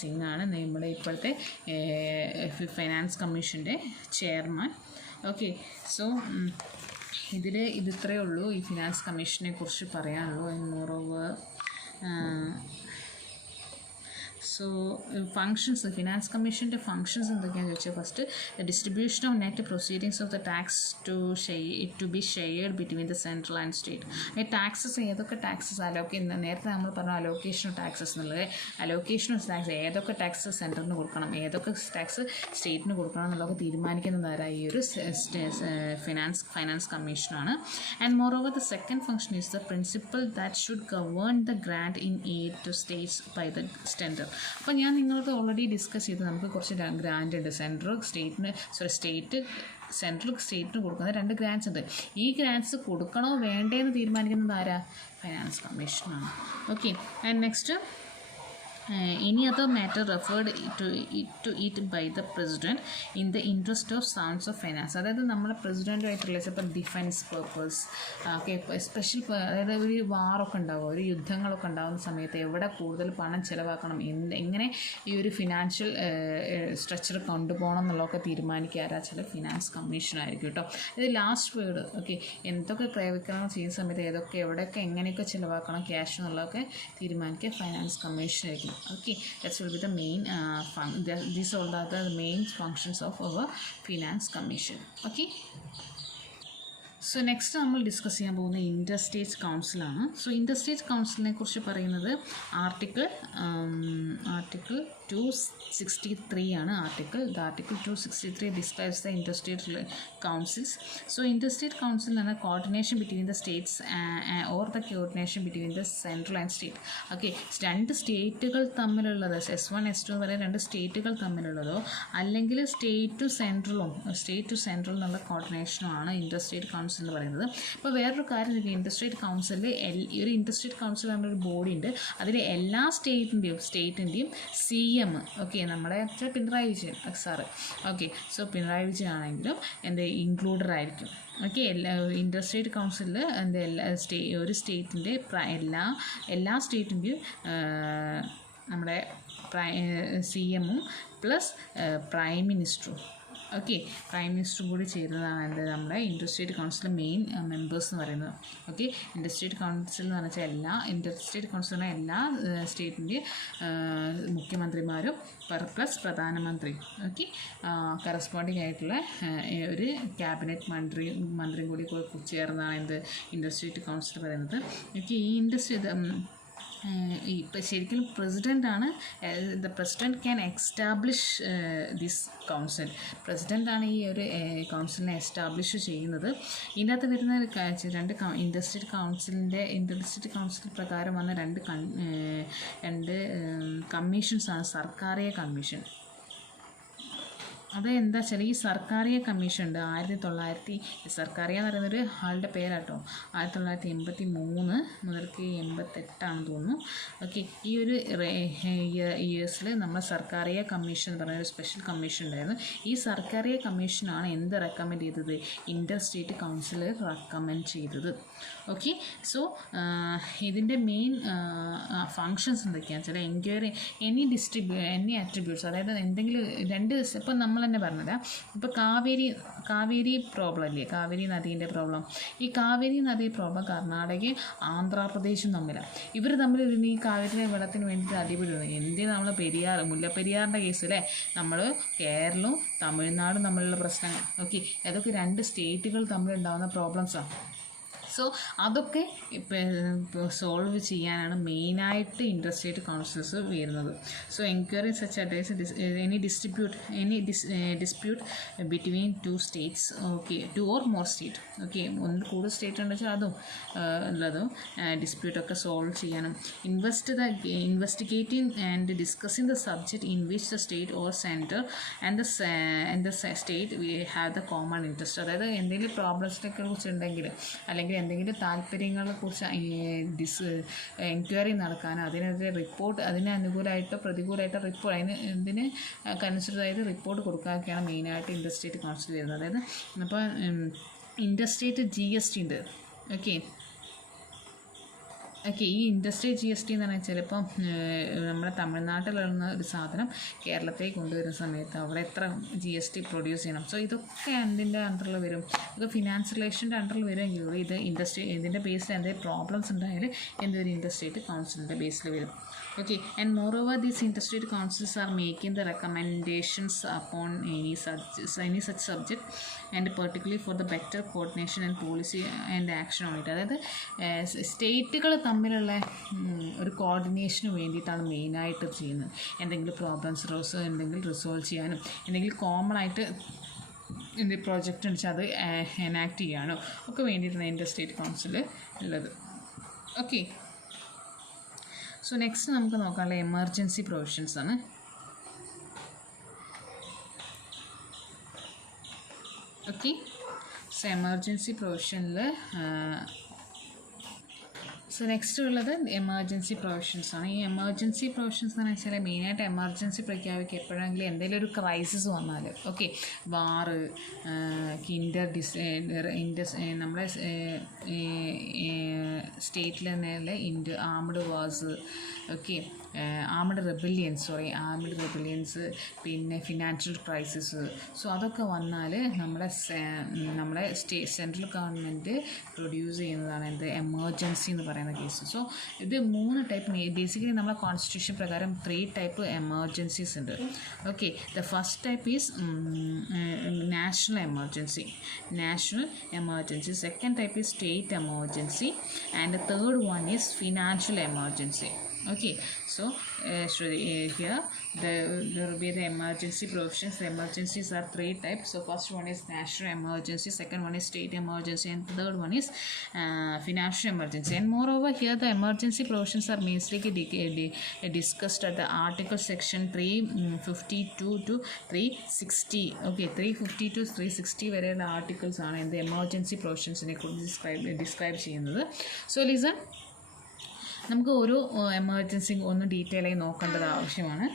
സിംഗ് ആണ് നമ്മുടെ ഇപ്പോഴത്തെ ഫൈനാൻസ് കമ്മീഷൻ്റെ ചെയർമാൻ. സോ ഇത് ഇത്രയേ ഉള്ളൂ ഈ ഫിനാൻസ് കമ്മീഷനെ കുറിച്ച് പറയാനുള്ളൂ. മോറോവർ സോ ഫങ്ഷൻസ് ഫിനാൻസ് കമ്മീഷൻ്റെ ഫങ്ഷൻസ് എന്തൊക്കെയാണെന്ന് ചോദിച്ചാൽ first distribution of net proceedings of the tax to be shared between the central and state. ഈ ടാക്സസ് ഏതൊക്കെ ടാക്സസ് നേരത്തെ നമ്മൾ പറഞ്ഞ അലോക്കേഷൻ ഓഫ് ടാക്സസ് എന്നുള്ളത് അലോക്കേഷൻ ഓഫ് ടാക്സ് ഏതൊക്കെ ടാക്സ് സെൻറ്ററിന് കൊടുക്കണം ഏതൊക്കെ ടാക്സ് സ്റ്റേറ്റിന് കൊടുക്കണം എന്നുള്ളതൊക്കെ തീരുമാനിക്കുന്നത് ആരാ? ഈ ഒരു ഫൈനാൻസ് കമ്മീഷനാണ്. And moreover the second function is the principle that should govern the grant in aid to states by the centre. അപ്പോൾ ഞാൻ നിങ്ങൾക്ക് ഓൾറെഡി ഡിസ്കസ് ചെയ്ത് നമുക്ക് കുറച്ച് ഗ്രാൻഡ് ഉണ്ട്. സെൻട്രൽ സ്റ്റേറ്റിന് കൊടുക്കുന്ന 2 ഗ്രാൻഡ്സ് ഉണ്ട്. ഈ ഗ്രാൻഡ്സ് കൊടുക്കണോ വേണ്ടേന്ന് തീരുമാനിക്കുന്നത് ആരാ? ഫൈനാൻസ് കമ്മീഷനാണ്. And next any other matter referred to it by the president in the interest of sounds of finance. അതായത് നമ്മുടെ പ്രസിഡൻറ്റുമായിട്ടുള്ള ചിലപ്പോൾ ഡിഫൻസ് പേർപ്പസ് സ്പെഷ്യൽ അതായത് ഒരു വാറൊക്കെ ഉണ്ടാകും ഒരു യുദ്ധങ്ങളൊക്കെ ഉണ്ടാകുന്ന സമയത്ത് എവിടെ കൂടുതൽ പണം ചിലവാക്കണം എങ്ങനെ ഈ ഒരു ഫിനാൻഷ്യൽ സ്ട്രക്ചർ കൊണ്ടുപോകണം എന്നുള്ളതൊക്കെ തീരുമാനിക്കാറാ ചില ഫിനാൻസ് കമ്മീഷനായിരിക്കും കേട്ടോ. ഇത് ലാസ്റ്റ് വേർഡ് എന്തൊക്കെ പ്രയോഗിക്കണം ചെയ്യുന്ന സമയത്ത് ഏതൊക്കെ എവിടെയൊക്കെ എങ്ങനെയൊക്കെ ചിലവാക്കണം ക്യാഷ് എന്നുള്ളതൊക്കെ തീരുമാനിക്കുക finance കമ്മീഷനായിരിക്കും. That will be the main these all are the main functions of our finance commission. So next നമ്മൾ ഡിസ്കസ് ചെയ്യാൻ പോകുന്ന ഇൻ്റർസ്റ്റേറ്റ് കൗൺസിലാണ്. സോ ഇൻ്റർസ്റ്റേറ്റ് കൗൺസിലിനെ കുറിച്ച് പറയുന്നത് ആർട്ടിക്കിൾ 263 ആണ്. Article 263 describes the interstate councils. So interstate council എന്ന് പറഞ്ഞാൽ coordination between the States or the coordination between the central and state. 2 സ്റ്റേറ്റുകൾ തമ്മിലുള്ളത് S1 S2 എന്ന് പറയുന്ന 2 സ്റ്റേറ്റുകൾ തമ്മിലുള്ളതോ അല്ലെങ്കിൽ സ്റ്റേറ്റ് ടു സെൻട്രൽ എന്നുള്ള കോർഡിനേഷനുമാണ് ഇൻ്റർസ്റ്റേറ്റ് കൗൺസിൽ എന്ന് പറയുന്നത്. ഇപ്പോൾ വേറൊരു കാര്യം ഇൻ്റർസ്റ്റേറ്റ് കൗൺസിലിൽ ഒരു ഇൻ്റർസ്റ്റേറ്റ് കൗൺസിൽ എന്നൊരു ബോഡി ഉണ്ട്. അതിൽ എല്ലാ സ്റ്റേറ്റിൻ്റെയും CM നമ്മുടെ പിണറായി വിജയൻ സാറ് സോ പിണറായി വിജയൻ ആണെങ്കിലും ഇൻക്ലൂഡഡ് ആയിരിക്കും. ഇൻ്റർസ്റ്റേറ്റ് കൗൺസിലിൽ ഒരു സ്റ്റേറ്റിൻ്റെ എല്ലാ സ്റ്റേറ്റിൻ്റെയും നമ്മുടെ CMഉം പ്ലസ് പ്രൈം മിനിസ്റ്ററും പ്രൈം മിനിസ്റ്ററും കൂടി ചേരുന്നതാണ് നമ്മുടെ ഇൻ്റർസ്റ്റേറ്റ് കൗൺസിൽ മെയിൻ മെമ്പേഴ്സ് എന്ന് പറയുന്നത്. ഇൻ്റർസ്റ്റേറ്റ് കൗൺസിൽ എന്ന് പറഞ്ഞാൽ ഇൻ്റർസ്റ്റേറ്റ് കൗൺസിലിലെ എല്ലാ സ്റ്റേറ്റിൻ്റെയും മുഖ്യമന്ത്രിമാരും പ്ലസ് പ്രധാനമന്ത്രി കറസ്പോണ്ടിങ് ആയിട്ടുള്ള ഒരു ക്യാബിനറ്റ് മന്ത്രിയും കൂടി ചേർന്നതാണ് ഇൻ്റർസ്റ്റേറ്റ് കൗൺസിൽ പറയുന്നത്. ഈ ഇപ്പം ശരിക്കും പ്രസിഡൻ്റാണ് the president can establish this council. പ്രസിഡൻ്റാണ് ഈ ഒരു കൗൺസിലിനെ എസ്റ്റാബ്ലിഷ് ചെയ്യുന്നത്. ഇതിനകത്ത് വരുന്ന 2 ഇൻ്റർസ്റ്റേറ്റ് കൗൺസിൽ പ്രകാരം വന്ന 2 കമ്മീഷൻസാണ്. സർക്കാരിയ കമ്മീഷൻ അത് എന്താ വെച്ചാൽ ഈ സർക്കാരിയ കമ്മീഷൻ ഉണ്ട് 1900 സർക്കാരിയ എന്ന് പറയുന്നൊരു ആളുടെ പേരാട്ടോ 1983 മുതൽക്ക് 88 തോന്നുന്നു. ഓക്കെ, ഈ ഒരു ഇയേഴ്സിൽ നമ്മൾ സർക്കാരിയ കമ്മീഷൻ എന്ന് പറയുന്ന ഒരു സ്പെഷ്യൽ കമ്മീഷൻ ഉണ്ടായിരുന്നു. ഈ സർക്കാരിയ കമ്മീഷനാണ് എന്ത് റെക്കമെൻഡ് ചെയ്തത്? ഇന്റർ സ്റ്റേറ്റ് കൗൺസിൽ റെക്കമെൻഡ് ചെയ്തത്. ഓക്കെ, സോ ഇതിൻ്റെ മെയിൻ ഫങ്ഷൻസ് എന്തൊക്കെയാണെന്ന് വെച്ചാൽ എൻക്വയറി എനി അട്രിബ്യൂട്ട്സ്, അതായത് എന്തെങ്കിലും രണ്ട് ഇപ്പം നമ്മൾ തന്നെ പറഞ്ഞത് ഇപ്പോൾ കാവേരി പ്രോബ്ലം ഇല്ലേ, കാവേരി നദീൻ്റെ പ്രോബ്ലം. ഈ കാവേരി നദി പ്രോബ്ലം കർണാടകയും ആന്ധ്രാപ്രദേശും തമ്മിലാണ്. ഇവർ തമ്മിൽ ഈ കാവേരി വെള്ളത്തിന് വേണ്ടിയിട്ട് അടിപിടിയാണ്. എന്തിനാ നമ്മൾ മുല്ലപ്പെരിയാറിൻ്റെ കേസ് അല്ലേ, നമ്മൾ കേരളവും തമിഴ്നാടും തമ്മിലുള്ള പ്രശ്നങ്ങൾ. ഓക്കെ, അതൊക്കെ രണ്ട് സ്റ്റേറ്റുകൾ തമ്മിലുണ്ടാകുന്ന പ്രോബ്ലംസാണ്. സോ അതൊക്കെ സോൾവ് ചെയ്യാനാണ് മെയിനായിട്ട് ഇൻ്റർ സ്റ്റേറ്റ് കൗൺസിൽസ് വരുന്നത്. So enquiry such advise any dispute between two states. Okay, two or more state. Okay, ഒന്നിൽ കൂടുതൽ സ്റ്റേറ്റ് ഉണ്ടെന്ന് വെച്ചാൽ അതും ഉള്ളതും ഡിസ്പ്യൂട്ടൊക്കെ സോൾവ് ചെയ്യാനും. Investigating and discussing the subject in which the state or centre and the state we have the common interest. അതായത് എന്തെങ്കിലും പ്രോബ്ലംസിനെ കുറിച്ചുണ്ടെങ്കിൽ അല്ലെങ്കിൽ എന്തെങ്കിലും താല്പര്യങ്ങളെക്കുറിച്ച് എൻക്വയറി നടക്കാനോ അതിനെതിരെ റിപ്പോർട്ട്, അതിന് അനുകൂലമായിട്ടോ പ്രതികൂലമായിട്ടോ റിപ്പോർട്ട്, ഇതിന് കൺസിഡറായിട്ട് റിപ്പോർട്ട് കൊടുക്കാനൊക്കെയാണ് മെയിനായിട്ട് ഇൻ്റർ സ്റ്റേറ്റ് കൗൺസിൽ വരുന്നത്. അതായത് ഇപ്പോൾ ഇൻ്റർ സ്റ്റേറ്റ് GST ഉണ്ട്. ഓക്കെ, ഈ ഇൻഡസ്ട്രിയൽ GST എന്ന് പറഞ്ഞാൽ ചിലപ്പം നമ്മുടെ തമിഴ്നാട്ടിലുള്ള ഒരു സാധനം കേരളത്തേക്ക് കൊണ്ടുവരുന്ന സമയത്ത് അവിടെ എത്ര GST പ്രൊഡ്യൂസ് ചെയ്യണം. സോ ഇതൊക്കെ എന്തിൻ്റെ അണ്ടറിൽ വരും? ഇത് ഫിനാൻസ് റിലേഷൻ്റെ അണ്ടറിൽ വരുമെങ്കിൽ ഇത് ഇതിൻ്റെ ബേസിൽ എന്തെങ്കിലും പ്രോബ്ലംസ് ഉണ്ടായാൽ എന്തൊരു ഇൻഡസ്ട്രിയൽ കൗൺസിലിൻ്റെ ബേസിൽ വരും. Okay, and moreover these interstate councils are making the recommendations upon any such subject, and particularly for the better coordination and policy and action on it. അതായത് സ്റ്റേറ്റുകൾ തമ്മിലുള്ള ഒരു കോർഡിനേഷന് വേണ്ടിയിട്ടാണ് മെയിനായിട്ട് ചെയ്യുന്നത്. എന്തെങ്കിലും പ്രോബ്ലംസ് എന്തെങ്കിലും റിസോൾവ് ചെയ്യാനും എന്തെങ്കിലും കോമൺ ആയിട്ട് എന്തെങ്കിലും പ്രോജക്റ്റ് ഉണ്ടെച്ചാൽ അത് എനാക്ട് ചെയ്യാനോ ഒക്കെ വേണ്ടിയിട്ടാണ് ഇൻ്റർ സ്റ്റേറ്റ് കൗൺസിൽ ഉള്ളത്. ഓക്കെ, സോ നെക്സ്റ്റ് നമുക്ക് നോക്കാനുള്ള എമർജൻസി പ്രൊവിഷൻസ് ആണ്. ഓക്കെ, സോ എമർജൻസി പ്രൊവിഷനിൽ സോ നെക്സ്റ്റ് ഉള്ളത് എമർജൻസി പ്രൊവിഷൻസ് ആണ്. ഈ എമർജൻസി പ്രൊവിഷൻസ് എന്ന് വെച്ചാൽ മെയിനായിട്ട് എമർജൻസി പ്രഖ്യാപിക്കുക എപ്പോഴെങ്കിലും എന്തെങ്കിലും ഒരു ക്രൈസിസ് വന്നാൽ, ഓക്കെ, വാറ്, നമ്മുടെ സ്റ്റേറ്റിൽ തന്നെയുള്ള armed wars, okay, armed rebellions, പിന്നെ ഫിനാൻഷ്യൽ ക്രൈസിസ്. സോ അതൊക്കെ വന്നാൽ നമ്മുടെ സെൻട്രൽ ഗവൺമെൻറ് പ്രൊഡ്യൂസ് ചെയ്യുന്നതാണ് എന്ത് എമർജൻസി എന്ന് പറയുന്നത് കേസ്. സോ ഇത് 3 ടൈപ്പ്, ബേസിക്കലി നമ്മുടെ കോൺസ്റ്റിറ്റ്യൂഷൻ പ്രകാരം 3 ടൈപ്പ് എമർജൻസീസ് ഉണ്ട്. Okay, the first type is national emergency, second type is state emergency, and the third one is financial emergency. Okay, so here there will be the emergency provisions. The emergencies are 3 types. So first one is national emergency, second one is state emergency, and the third one is financial emergency. And moreover here the emergency provisions are mainly discussed at the article section 352 to 360. Okay, 350 to 360 വരെയുള്ള articles ആണ് എന്ത് emergency പ്രൊവിഷൻസിനെ കുറിച്ച് describe ചെയ്യുന്നത്. So listen, നമുക്ക് ഓരോ emergency ഒന്ന് detail ആയി നോക്കേണ്ടത് ആവശ്യമാണ്.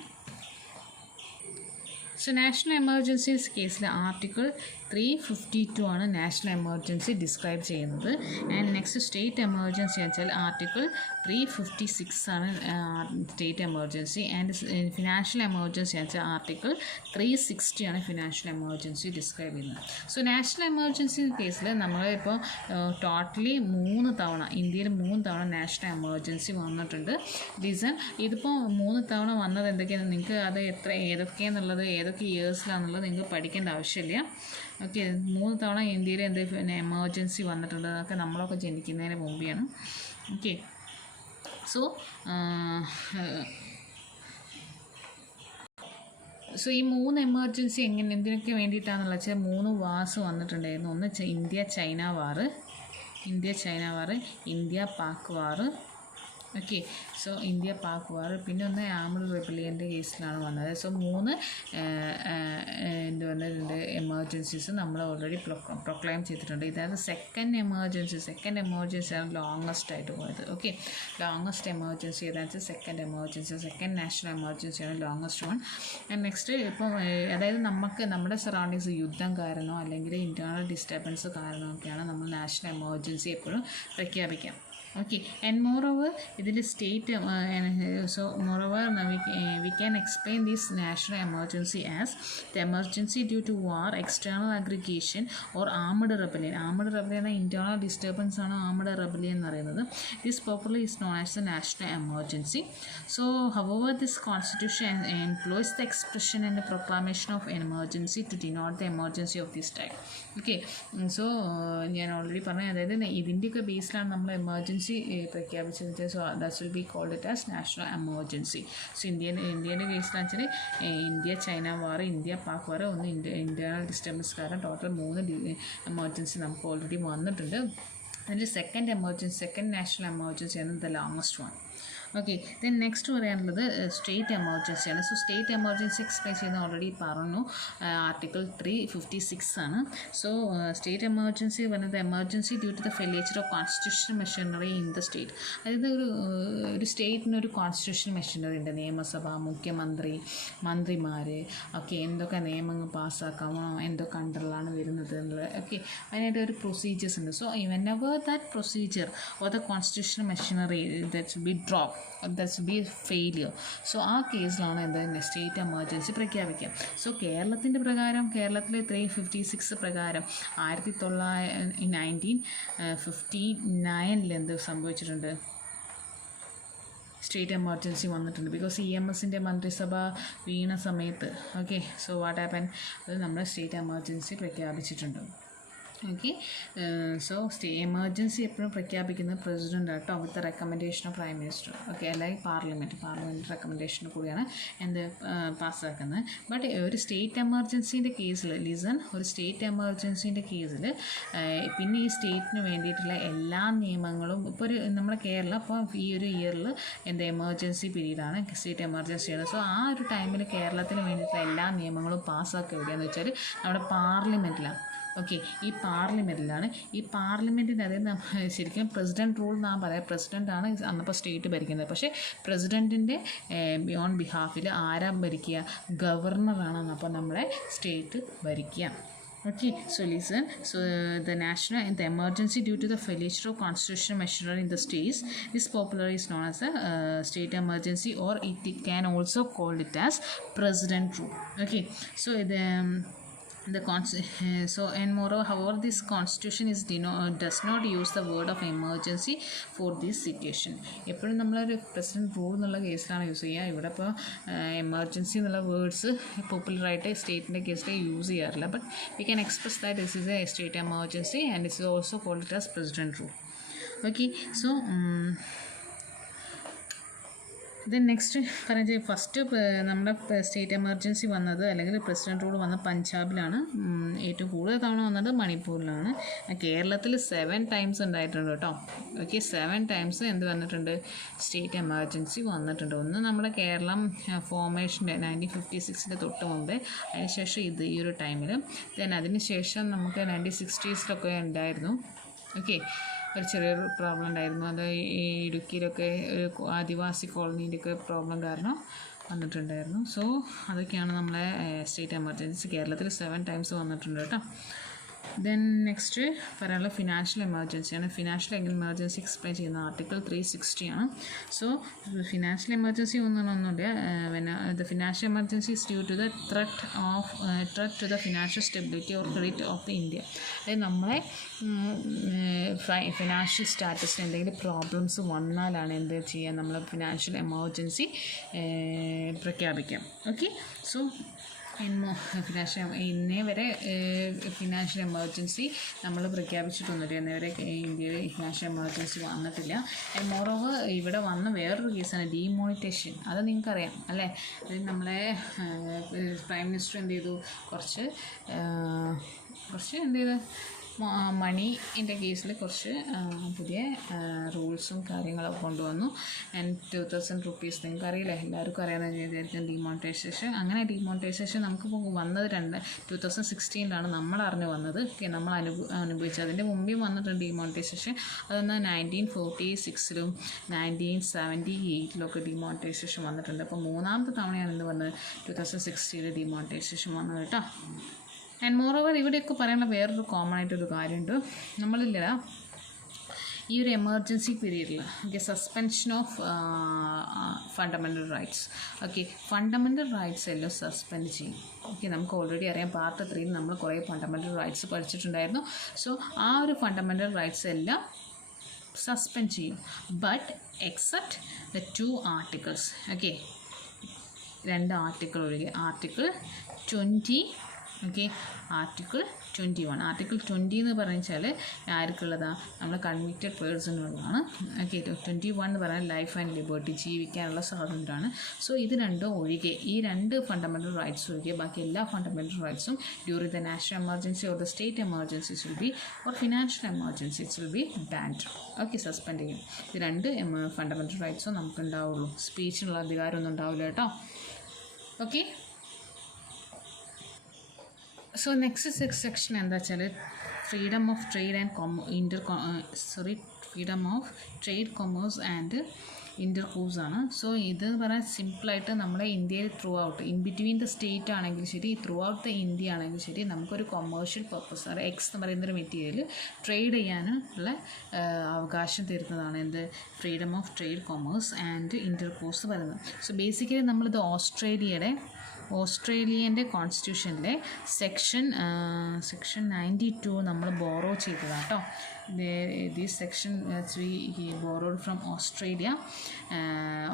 സോ നാഷണൽ എമർജൻസീസ് കേസിൽ ആർട്ടിക്കിൾ 352 ആണ് നാഷണൽ എമർജൻസി ഡിസ്ക്രൈബ് ചെയ്യുന്നത്. ആൻഡ് നെക്സ്റ്റ് സ്റ്റേറ്റ് എമർജൻസി വെച്ചാൽ ആർട്ടിക്കിൾ 356 ആണ് state emergency. And financial emergency വെച്ചാൽ ആർട്ടിക്കിൾ 360 ആണ് ഫിനാൻഷ്യൽ എമർജൻസി ഡിസ്ക്രൈബ് ചെയ്യുന്നത്. സോ നാഷണൽ എമർജൻസി കേസിൽ നമ്മളിപ്പോൾ ടോട്ടലി 3 തവണ ഇന്ത്യയിൽ 3 തവണ നാഷണൽ എമർജൻസി വന്നിട്ടുണ്ട്. റീസൺ ഇതിപ്പോൾ 3 തവണ വന്നത് എന്തൊക്കെയാണ്, നിങ്ങൾക്ക് അത് ഏതൊക്കെയാണെന്നുള്ളത് ഏതൊക്കെ ഇയേഴ്സിലാണെന്നുള്ളത് നിങ്ങൾക്ക് പഠിക്കേണ്ട ആവശ്യമില്ല. ഓക്കെ, 3 തവണ ഇന്ത്യയിൽ എന്ത് എമർജൻസി വന്നിട്ടുണ്ട്, അതൊക്കെ നമ്മളൊക്കെ ജനിക്കുന്നതിന് മുമ്പെയാണ്. ഓക്കെ, സോ ഈ 3 എമർജൻസി എന്തിനൊക്കെ വേണ്ടിയിട്ടാണെന്നുള്ള വെച്ചാൽ 3 വാർസ് വന്നിട്ടുണ്ടായിരുന്നു. ഒന്ന് ഇന്ത്യ ചൈന വാറ്, ഇന്ത്യ പാക് വാറ്, ഓക്കെ. സോ ഇന്ത്യ പാക് വാർ, പിന്നെ ഒന്ന് ആംഡ് റിബലിയൻ്റെ കേസിലാണ് വന്നത്. സോ 3 എന്ത് വന്നിട്ടുണ്ട് എമർജൻസീസ് നമ്മൾ ഓൾറെഡി പ്രൊക്ലെയിം ചെയ്തിട്ടുണ്ട്. ഇതായത് സെക്കൻഡ് എമർജൻസിയാണ് ലോങ്ങസ്റ്റ് ആയിട്ട് പോയത്. ഓക്കെ, ലോങ്ങസ്റ്റ് എമർജൻസി ഏതാണെന്ന് വെച്ചാൽ സെക്കൻഡ് നാഷണൽ എമർജൻസിയാണ് ലോങ്ങസ്റ്റ് വൺ. ആൻഡ് നെക്സ്റ്റ് ഇപ്പം അതായത് നമ്മുടെ സറൗണ്ടിങ്സ് യുദ്ധം കാരണമോ അല്ലെങ്കിൽ ഇൻറ്റേർണൽ ഡിസ്റ്റർബൻസ് കാരണമൊക്കെയാണ് നമ്മൾ നാഷണൽ എമർജൻസി എപ്പോഴും പ്രഖ്യാപിക്കാം. Okay, and moreover ഇതിൽ state so moreover we can explain this national emergency as the emergency due to war, external aggregation or armed rebellion. armed rebellion internal disturbance ആണ് armed rebellion എന്ന് പറയുന്നത്. This popularly is known as the national emergency. So however this constitution employs the expression and the proclamation of an emergency to denote the emergency of this type. Okay, so ഞാൻ already പറഞ്ഞു, അതായത് ഇതിൻ്റെയൊക്കെ ബേസിലാണ് നമ്മൾ emergency പ്രഖ്യാപിച്ചത്. So that will be called it as national emergency. So ഇന്ത്യയുടെ കേസിലാണെന്ന് വെച്ചാൽ India China war, India Pak war, ഒന്ന് ഇൻറ്റേർണൽ ഡിസ്റ്റർബൻസ് കാരണം ടോട്ടൽ 3 എമർജൻസി നമുക്ക് ഓൾറെഡി വന്നിട്ടുണ്ട്. അതിൽ സെക്കൻഡ് നാഷണൽ എമർജൻസി ആണ് the longest one. Okay, then next പറയാനുള്ളത് സ്റ്റേറ്റ് എമർജൻസിയാണ്. സോ സ്റ്റേറ്റ് എമർജൻസി എക്സ്പ്ലെയിൻ ചെയ്യുന്ന ഓൾറെഡി പറഞ്ഞു, ആർട്ടിക്കിൾ 356 ആണ്. സോ സ്റ്റേറ്റ് എമർജൻസി പറയുന്നത് emergency due to the failure of constitution machinery in the state. അതായത് ഒരു സ്റ്റേറ്റിനൊരു കോൺസ്റ്റിറ്റ്യൂഷൻ മെഷീനറി ഉണ്ട്, നിയമസഭ, മുഖ്യമന്ത്രി, മന്ത്രിമാർ, ഓക്കെ, എന്തൊക്കെ നിയമങ്ങൾ പാസ്സാക്കാമോ, എന്തൊക്കെ അണ്ടറിലാണ് വരുന്നത് എന്നുള്ളത്. ഓക്കെ, അതിനായിട്ട് ഒരു പ്രൊസീജിയേഴ്സ് ഉണ്ട്. So whenever that procedure or the constitutional machinery that will be dropped, that will be a failure, so ആ കേസിലാണ് എന്താ സ്റ്റേറ്റ് എമർജൻസി പ്രഖ്യാപിക്കുക. സോ കേരളത്തിൻ്റെ പ്രകാരം, കേരളത്തിലെ 356 പ്രകാരം 1959 എന്ത് സംഭവിച്ചിട്ടുണ്ട്, സ്റ്റേറ്റ് എമർജൻസി വന്നിട്ടുണ്ട്. ബിക്കോസ് EMSൻ്റെ മന്ത്രിസഭ വീണ സമയത്ത്, ഓക്കെ, സോ വാട്ട് ഹാപ്പൻ, അത് നമ്മൾ സ്റ്റേറ്റ് എമർജൻസി പ്രഖ്യാപിച്ചിട്ടുണ്ട്. ഓക്കെ, സോ എമർജൻസി എപ്പോഴും പ്രഖ്യാപിക്കുന്നത് പ്രസിഡൻ്റ് ആട്ടോ, with recommendation of prime minister. Okay, അല്ലെങ്കിൽ പാർലമെൻറ്റ് റെക്കമെൻഡേഷൻ കൂടിയാണ് എന്ത് പാസ്സാക്കുന്നത്. ബട്ട് ഒരു സ്റ്റേറ്റ് എമർജൻസീൻ്റെ കേസിൽ ഒരു സ്റ്റേറ്റ് എമർജൻസീൻ്റെ കേസിൽ പിന്നെ ഈ സ്റ്റേറ്റിന് വേണ്ടിയിട്ടുള്ള എല്ലാ നിയമങ്ങളും ഇപ്പോൾ നമ്മുടെ കേരളം ഇപ്പോൾ ഈ ഒരു ഇയറിൽ എമർജൻസി പീരീഡാണ്, സ്റ്റേറ്റ് എമർജൻസിയാണ്. സോ ആ ഒരു ടൈമിൽ കേരളത്തിന് വേണ്ടിയിട്ടുള്ള എല്ലാ നിയമങ്ങളും പാസ്സാക്കുക എവിടെയാണെന്ന് വെച്ചാൽ നമ്മുടെ പാർലമെൻറ്റിലാണ്. ഓക്കെ, ഈ പാർലമെൻറ്റിലാണ്. ഈ പാർലമെൻറ്റിൻ്റെ അതായത് ശരിക്കും പ്രസിഡൻറ്റ് റൂൾ എന്നാണ് പറയാം. പ്രസിഡൻ്റാണ് അന്നപ്പോൾ സ്റ്റേറ്റ് ഭരിക്കുന്നത്. പക്ഷേ പ്രസിഡൻറ്റിൻ്റെ ഓൺ ബിഹാഫിൽ ആരാ ഭരിക്കുക, ഗവർണറാണ് അപ്പോൾ നമ്മളെ state ഭരിക്കുക. Okay, so listen. So the emergency due to the failure of constitutional machinery in the states, this popularly is known as the state emergency, or it can also call it as president rule. Okay, so and moreover, however, this constitution does not use the word of emergency for this situation. എപ്പോഴും നമ്മളൊരു president rule എന്നുള്ള കേസിലാണ് use ചെയ്യുക. ഇവിടെ ഇപ്പോൾ emergency എന്നുള്ള words പോപ്പുലറായിട്ട് സ്റ്റേറ്റിൻ്റെ കേസിൽ use ചെയ്യാറില്ല. But we can express that this is a state emergency and it's also called it as president rule. Okay, so then next പറഞ്ഞാൽ ഫസ്റ്റ് നമ്മുടെ സ്റ്റേറ്റ് എമർജൻസി വന്നത് അല്ലെങ്കിൽ പ്രസിഡന്റ് റൂൾ വന്ന പഞ്ചാബിലാണ്. ഏറ്റവും കൂടുതൽ തവണ വന്നത് മണിപ്പൂരിലാണ്. കേരളത്തിൽ 7 times ഉണ്ടായിട്ടുണ്ട് കേട്ടോ. ഓക്കെ, 7 times എന്ത് വന്നിട്ടുണ്ട്, സ്റ്റേറ്റ് എമർജൻസി വന്നിട്ടുണ്ട്. ഒന്ന് നമ്മുടെ കേരളം ഫോർമേഷൻ്റെ 1956 തൊട്ട് മുമ്പേ, അതിനുശേഷം ഈ ഒരു ടൈമിൽ, ദെൻ അതിനുശേഷം നമുക്ക് 1960s ഉണ്ടായിരുന്നു. ഓക്കെ, ഒരു ചെറിയൊരു പ്രോബ്ലം ഉണ്ടായിരുന്നു. അത് ഈ ഇടുക്കിയിലൊക്കെ ഒരു ആദിവാസി കോളനിയിലൊക്കെ പ്രോബ്ലം കാരണം വന്നിട്ടുണ്ടായിരുന്നു. സോ അതൊക്കെയാണ് നമ്മളെ സ്റ്റേറ്റ് എമർജൻസി. കേരളത്തിൽ 7 times വന്നിട്ടുണ്ട് കേട്ടോ. ദെൻ നെക്സ്റ്റ് പറയാനുള്ള ഫിനാൻഷ്യൽ എമർജൻസിയാണ്. ഫിനാൻഷ്യൽ എമർജൻസി എക്സ്പ്ലെയിൻ ചെയ്യുന്ന ആർട്ടിക്കിൾ 360 ആണ്. സോ ഫിനാൻഷ്യൽ എമർജൻസി ഒന്നുമില്ല. The financial emergency is due to the threat to the financial stability or credit of the India. അതായത് നമ്മളെ ഫിനാൻഷ്യൽ സ്റ്റാറ്റസിന് എന്തെങ്കിലും പ്രോബ്ലംസ് വന്നാലാണ് എന്ത് ചെയ്യുക, നമ്മൾ ഫിനാൻഷ്യൽ എമർജൻസി പ്രഖ്യാപിക്കാം. ഓക്കെ, സോ ഇന്നേ വരെ ഫിനാൻഷ്യൽ എമർജൻസി നമ്മൾ പ്രഖ്യാപിച്ചിട്ടൊന്നുമില്ല. ഇന്നേവരെ ഇന്ത്യയിൽ ഫിനാൻഷ്യൽ എമർജൻസി വന്നിട്ടില്ല. ആൻഡ് മോറോവർ ഇവിടെ വന്ന വേറൊരു കേസാണ് ഡീമോണിറ്റേഷൻ. അത് നിങ്ങൾക്കറിയാം അല്ലേ? അത് നമ്മളെ പ്രൈം മിനിസ്റ്റർ എന്ത് ചെയ്തു, കുറച്ച് എന്ത് ചെയ്ത് മണീൻ്റെ കേസിൽ കുറച്ച് പുതിയ റൂൾസും കാര്യങ്ങളൊക്കെ കൊണ്ടുവന്നു. ആൻഡ് 2000 റുപ്പീസ് നിങ്ങൾക്ക് അറിയില്ല, എല്ലാവർക്കും അറിയാവുന്ന രീതിയായിരിക്കും ഡിമോണിറ്റൈസേഷൻ. അങ്ങനെ ഡിമോണിറ്റൈസേഷൻ നമുക്കിപ്പോൾ വന്നത് 2016 നമ്മൾ അറിഞ്ഞു വന്നത്. നമ്മൾ അനുഭവിച്ചത്. അതിൻ്റെ മുമ്പേയും വന്നിട്ടുണ്ട് ഡിമോണിറ്റൈസേഷൻ. അതൊന്ന് 1946 1978 ഡിമോണിറ്റൈസേഷൻ വന്നിട്ടുണ്ട്. അപ്പോൾ മൂന്നാമത്തെ തവണയാണ് ഇന്ന് വന്നത് 2016 ഡിമോണിറ്റൈസേഷൻ വന്നത് കേട്ടോ. ആൻഡ് മോറോവർ ഇവിടെയൊക്കെ പറയുന്ന വേറൊരു കോമൺ ആയിട്ടൊരു കാര്യമുണ്ട്. നമ്മളില്ല ഈ ഒരു എമർജൻസി പീരീഡിൽ suspension of fundamental rights. Fundamental rights എല്ലാം സസ്പെൻഡ് ചെയ്യും. നമുക്ക് ഓൾറെഡി അറിയാം, പാർട്ട് 3 നമ്മൾ കുറേ ഫണ്ടമെൻ്റൽ റൈറ്റ്സ് പഠിച്ചിട്ടുണ്ടായിരുന്നു. സോ ആ ഒരു ഫണ്ടമെൻ്റൽ റൈറ്റ്സ് എല്ലാം സസ്പെൻഡ് ചെയ്യും. But except the 2 articles. 2 article ഒഴികെ. Article 20, article 21. ആർട്ടിക്കിൾ 20 എന്ന് പറഞ്ഞാൽ ആർക്കുള്ളതാണ്? നമ്മൾ കൺവിക്റ്റഡ് പേഴ്സണുള്ളതാണ്. 21 എന്ന് പറഞ്ഞാൽ ലൈഫ് ആൻഡ് ലിബർട്ടി, ജീവിക്കാനുള്ള സ്വാതന്ത്ര്യമാണ്. സോ ഇത് രണ്ടും ഒഴികെ, ഈ 2 ഫണ്ടമെൻ്റൽ റൈറ്റ്സ് ഒഴികെ ബാക്കി എല്ലാ ഫണ്ടമെൻ്റൽ റൈറ്റ്സും during the national emergency or the state emergencies will be or financial emergencies will be banned. Suspend ചെയ്യും. ഇത് 2 ഫണ്ടമെൻ്റൽ റൈറ്റ്സും നമുക്ക് ഉണ്ടാവുള്ളൂ. സ്പീച്ചിനുള്ള അധികാരമൊന്നും ഉണ്ടാവില്ല കേട്ടോ. സോ നെക്സ്റ്റ് സെക്ഷൻ എന്താ വെച്ചാൽ freedom of trade and freedom of trade commerce and intercourse ആണ്. So ഇത് പറയാൻ സിമ്പിളായിട്ട് നമ്മുടെ ഇന്ത്യയിൽ through out in between the state ആണെങ്കിൽ ശരി, ത്രൂ ഔട്ട് ദ ഇന്ത്യ ആണെങ്കിൽ ശരി, നമുക്കൊരു കൊമേഴ്ഷ്യൽ പർപ്പസ്, എക്സ് എന്ന് പറയുന്നൊരു മെറ്റീരിയൽ ട്രേഡ് ചെയ്യാനുള്ള അവകാശം തരുന്നതാണ് എന്ത്? Freedom of trade commerce and intercourse പറയുന്നത്. സോ ബേസിക്കലി നമ്മളിത് ഓസ്ട്രേലിയൻ്റെ കോൺസ്റ്റിറ്റ്യൂഷനിലെ സെക്ഷൻ 92 നമ്മൾ ബോറോ ചെയ്തതാണ് കേട്ടോ. This section we borrowed from Australia.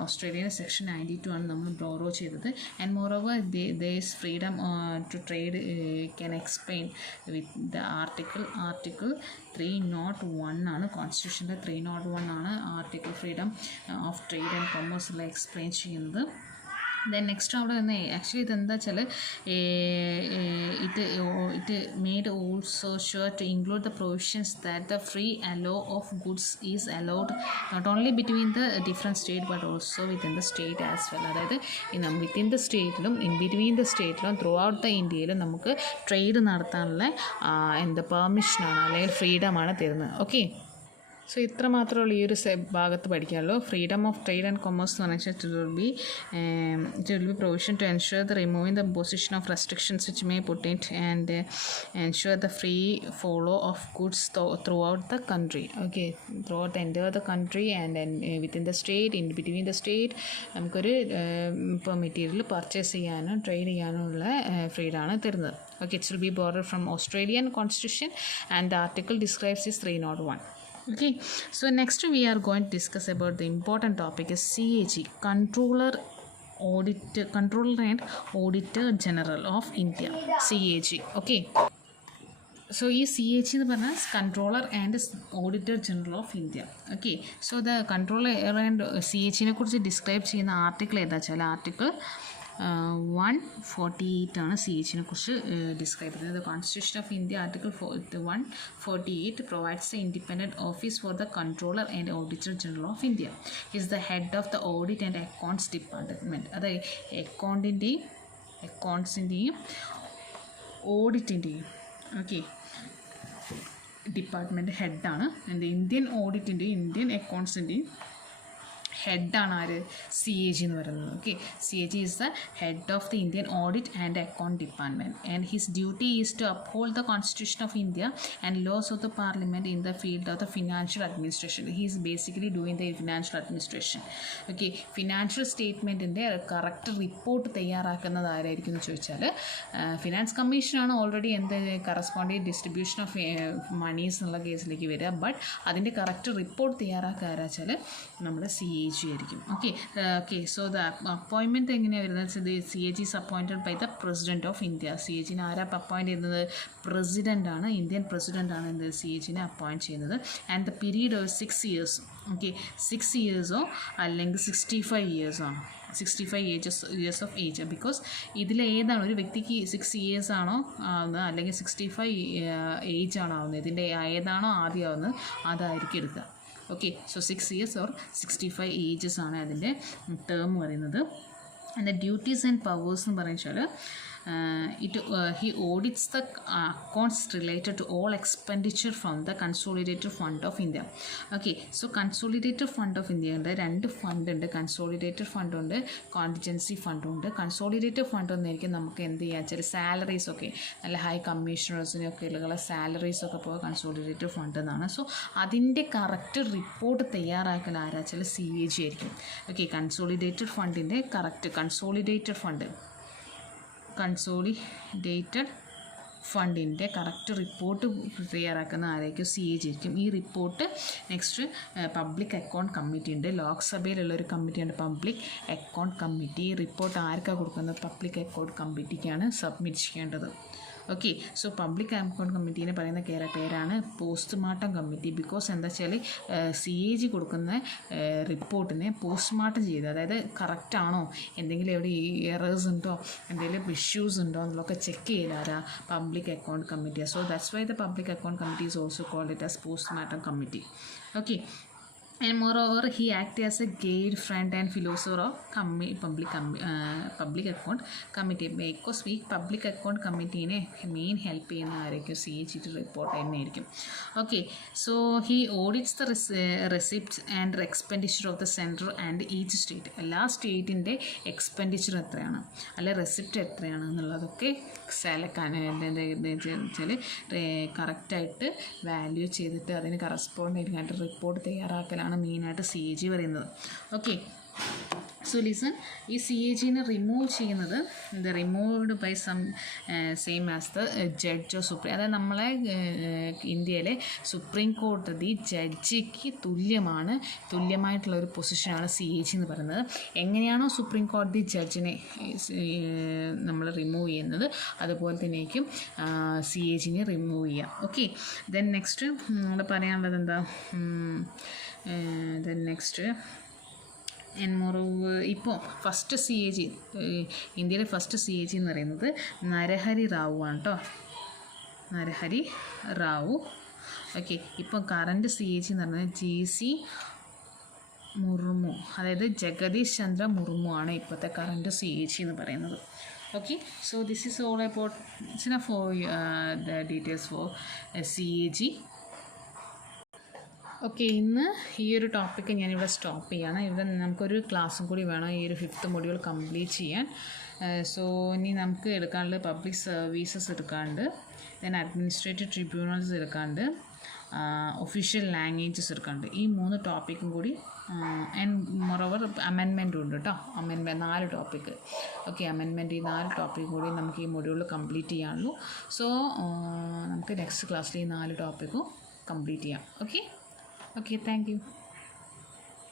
Australian section 92 ആണ് നമ്മൾ ബോറോ ചെയ്തത്. And moreover there is freedom to trade can explain with the article 301 ആണ്. കോൺസ്റ്റിറ്റ്യൂഷൻ്റെ 301 ആണ് article freedom of trade and കൊമേഴ്സിൽ എക്സ്പ്ലെയിൻ ചെയ്യുന്നത്. ദെൻ നെക്സ്റ്റ് അവിടെ നിന്ന് ആക്ച്വലി ഇതെന്താ വെച്ചാൽ it made also sure to include the provisions that the free allow of goods is allowed not only between the different state but also within the state as well. അതായത് within the സ്റ്റേറ്റിലും in between the സ്റ്റേറ്റിലും throughout the ഇന്ത്യയിലും നമുക്ക് trade നടത്താനുള്ള പെർമിഷനാണ് അല്ലെങ്കിൽ ഫ്രീഡമാണ് തരുന്നത്. So ഇത്ര മാത്രമുള്ള ഈ ഒരു ഭാഗത്ത് പഠിക്കാമല്ലോ. Freedom of trade and commerce എന്ന് പറഞ്ഞാൽ it will be provision to ensure the removing the position of restrictions which may put it and ensure the free follow of goods throughout the country. Throughout the entire the country and within the state, in between the state നമുക്കൊരു ഇപ്പോൾ material purchase ചെയ്യാനും trade ചെയ്യാനുമുള്ള ഫ്രീഡമാണ് തരുന്നത്. It's will be borrowed from Australian constitution and the article describes is 301. So next we are going to discuss about the important topic is CAG, Controller and Auditor General of India, CAG. So ഈ CAG എന്ന് പറഞ്ഞാൽ controller and auditor general of India. So the controller and CAGനെ കുറിച്ച് describe ചെയ്യുന്ന article ഏതാ വെച്ചാൽ article 148 ആണ് CAGനെ കുറിച്ച് ഡിസ്ക്രൈബ് ചെയ്യുന്നത്. The constitution of India article 148 provides a independent office for the controller and auditor general of India. Is the head of the audit and accounts department. അതായത് അക്കൗണ്ട്സിൻ്റെയും ഓഡിറ്റിൻ്റെയും ഡിപ്പാർട്ട്മെൻറ്റ് ഹെഡാണ്. ഇന്ത്യൻ ഓഡിറ്റിൻ്റെയും ഇന്ത്യൻ അക്കൗണ്ട്സിൻ്റെയും ഹെഡാണ് ആര്? CAG എന്ന് പറയുന്നത്. CAG is the head of the Indian audit and account department and his duty is to uphold the constitution of India and laws of the parliament in the field of the financial administration. He is basically doing the financial administration. Financial സ്റ്റേറ്റ്മെൻറ്റിൻ്റെ correct report തയ്യാറാക്കുന്നത് ആരായിരിക്കും എന്ന് ചോദിച്ചാൽ finance കമ്മീഷനാണ് already corresponding distribution of monies എന്നുള്ള കേസിലേക്ക് വരിക. But അതിൻ്റെ കറക്റ്റ് റിപ്പോർട്ട് തയ്യാറാക്കുക ആരാ വെച്ചാൽ നമ്മുടെ CAG ആയിരിക്കും. സോ ദ അപ്പോയിൻമെൻറ്റ് എങ്ങനെയാണ് വരുന്നത്? CAG is appointed by the president of India. CAGനെ ആരാ അപ്പോയിൻറ്റ് ചെയ്യുന്നത്? പ്രസിഡൻ്റാണ്, ഇന്ത്യൻ പ്രസിഡൻ്റാണ് CAGനെ അപ്പോയിൻറ്റ് ചെയ്യുന്നത്. And the period 6 years. 6 years അല്ലെങ്കിൽ 65 years ആണ്. 65 years of age, ബിക്കോസ് ഇതിലേതാണ് ഒരു വ്യക്തിക്ക് 6 years ആണോ ആവുന്നത് അല്ലെങ്കിൽ 65 ഏജ് ആണോ ആവുന്നത്, ഇതിൻ്റെ ഏതാണോ ആദ്യം ആവുന്നത് അതായിരിക്കും എടുക്കുക. Okay, so 6 years or 65 ages ആണ് അതിൻ്റെ ടേം പറയുന്നത്. അതിൻ്റെ ഡ്യൂട്ടീസ് ആൻഡ് പവേഴ്സ് എന്ന് പറയുന്നത് he audits the accounts related to all expenditure from the Consolidated Fund of India. Okay, so Consolidated Fund of India ഉണ്ട്, രണ്ട് ഫണ്ട് ഉണ്ട്, കൺസോളിഡേറ്റഡ് ഫണ്ട് ഉണ്ട്, കോണ്ടിജൻസി ഫണ്ട് ഉണ്ട്. കൺസോളിഡേറ്റഡ് ഫണ്ട് ഒന്നായിരിക്കും നമുക്ക് എന്ത് ചെയ്യുക വെച്ചാൽ സാലറീസ് ഒക്കെ നല്ല ഹൈ കമ്മീഷണേഴ്സിനൊക്കെ ഉള്ള സാലറീസ് ഒക്കെ പോകുക കൺസോളിഡേറ്റഡ് ഫണ്ട് എന്നാണ്. സോ അതിൻ്റെ കറക്റ്റ് റിപ്പോർട്ട് തയ്യാറാക്കൽ ആരാ വെച്ചാൽ CAG ആയിരിക്കും. ഓക്കെ, കൺസോളിഡേറ്റഡ് ഫണ്ടിൻ്റെ കറക്റ്റ് കൺസോളിഡേറ്റഡ് ഫണ്ടിൻ്റെ കറക്റ്റ് റിപ്പോർട്ട് തയ്യാറാക്കുന്ന ആരായിരിക്കും? CAG ആയിരിക്കും. ഈ report next public account committee ഉണ്ട്, ലോക്സഭയിലുള്ളൊരു കമ്മിറ്റിയുണ്ട് പബ്ലിക് അക്കൗണ്ട് കമ്മിറ്റി. ഈ റിപ്പോർട്ട് ആർക്കാണ് കൊടുക്കുന്നത്? പബ്ലിക് അക്കൗണ്ട് കമ്മിറ്റിക്കാണ് സബ്മിറ്റ് ചെയ്യേണ്ടത്. ഓക്കെ, സോ പബ്ലിക് അക്കൗണ്ട് കമ്മിറ്റീനെ പറയുന്ന പേരാണ് പോസ്റ്റ്മോർട്ടം കമ്മിറ്റി. ബിക്കോസ് എന്താ വെച്ചാൽ CAG കൊടുക്കുന്ന റിപ്പോർട്ടിനെ പോസ്റ്റ്മോർട്ടം ചെയ്ത്, അതായത് കറക്റ്റ് ആണോ, എന്തെങ്കിലും എവിടെ എറേഴ്സ് ഉണ്ടോ, എന്തെങ്കിലും ഇഷ്യൂസ് ഉണ്ടോ എന്നുള്ളതൊക്കെ ചെക്ക് ചെയ്യലാരാ? പബ്ലിക് അക്കൗണ്ട് കമ്മിറ്റിയാണ്. So that's why the public account committee is also called it as postmortem committee. Okay, and moreover he acted as a guide, friend and philosopher of public account committee. because ഈ public account കമ്മിറ്റീനെ main help ചെയ്യുന്ന ആയിരിക്കും CAG report തന്നെയായിരിക്കും. Okay, so he audits the receipts and expenditure of the central and each state. എല്ലാ സ്റ്റേറ്റിൻ്റെ expenditure എത്രയാണ് അല്ലെ receipt എത്രയാണ് എന്നുള്ളതൊക്കെ വെച്ചാൽ കറക്റ്റായിട്ട് വാല്യൂ ചെയ്തിട്ട് അതിന് കറസ്പോണ്ടിങ് ആയിട്ട് റിപ്പോർട്ട് തയ്യാറാക്കലാണ് മെയിനായിട്ട് CAG പറയുന്നത്. ഓക്കെ, സോ ലിസൺ, ഈ CAGനെ റിമൂവ് ചെയ്യുന്നത് removed by same as the judge of supreme. അതായത് നമ്മളെ ഇന്ത്യയിലെ സുപ്രീം കോടതി ജഡ്ജിക്ക് തുല്യമായിട്ടുള്ള ഒരു പൊസിഷനാണ് CAG എന്ന് പറയുന്നത്. എങ്ങനെയാണോ സുപ്രീം കോടതി ജഡ്ജിനെ നമ്മൾ റിമൂവ് ചെയ്യുന്നത് അതുപോലെ തന്നെയായിരിക്കും CAGനെ റിമൂവ് ചെയ്യുക. ഓക്കെ, ദെൻ നെക്സ്റ്റ് നമ്മൾ പറയാനുള്ളത് എന്താ? ദെൻ നെക്സ്റ്റ് ആൻഡ് മോറോവർ ഇപ്പോൾ ഫസ്റ്റ് CAG ഇന്ത്യയിലെ ഫസ്റ്റ് CAG എന്ന് പറയുന്നത് നരഹരി റാവു ആണ് കേട്ടോ, നരഹരി റാവു. ഓക്കെ, ഇപ്പോൾ കറൻറ്റ് CAG എന്ന് പറയുന്നത് GC മുർമു, അതായത് ജഗദീഷ് ചന്ദ്ര മുർമു ആണ് ഇപ്പോഴത്തെ കറൻറ്റ് CAG എന്ന് പറയുന്നത്. Okay, so this is all about, it's enough for the details for CAG. Okay, ഇന്ന് ഈ ഒരു ടോപ്പിക്ക് ഞാനിവിടെ സ്റ്റോപ്പ് ചെയ്യാണ്. ഇവിടെ നമുക്കൊരു ക്ലാസ്സും കൂടി വേണം ഈ ഒരു 5th മൊഡ്യൂൾ കംപ്ലീറ്റ് ചെയ്യാൻ. സോ ഇനി നമുക്ക് എടുക്കാനുള്ളത് പബ്ലിക് സർവീസസ് എടുക്കാണ്ട്, ദെൻ അഡ്മിനിസ്ട്രേറ്റീവ് ട്രിബ്യൂണൽസ് എടുക്കാണ്ട്, ഒഫീഷ്യൽ ലാംഗ്വേജസ് എടുക്കാണ്ട്. ഈ 3 ടോപ്പിക്കും കൂടി ആൻഡ് മോറോവർ അമെൻമെൻറ്റും ഉണ്ട് കേട്ടോ. 4 ടോപ്പിക്ക്. ഓക്കെ, അമെൻമെൻറ്റ് ഈ 4 ടോപ്പിക്ക് കൂടി നമുക്ക് ഈ മൊഡ്യൂളിൽ കംപ്ലീറ്റ് ചെയ്യാനുള്ളൂ. സോ നമുക്ക് നെക്സ്റ്റ് ക്ലാസ്സിൽ ഈ 4 ടോപ്പിക്കും കംപ്ലീറ്റ് ചെയ്യാം. Okay, thank you.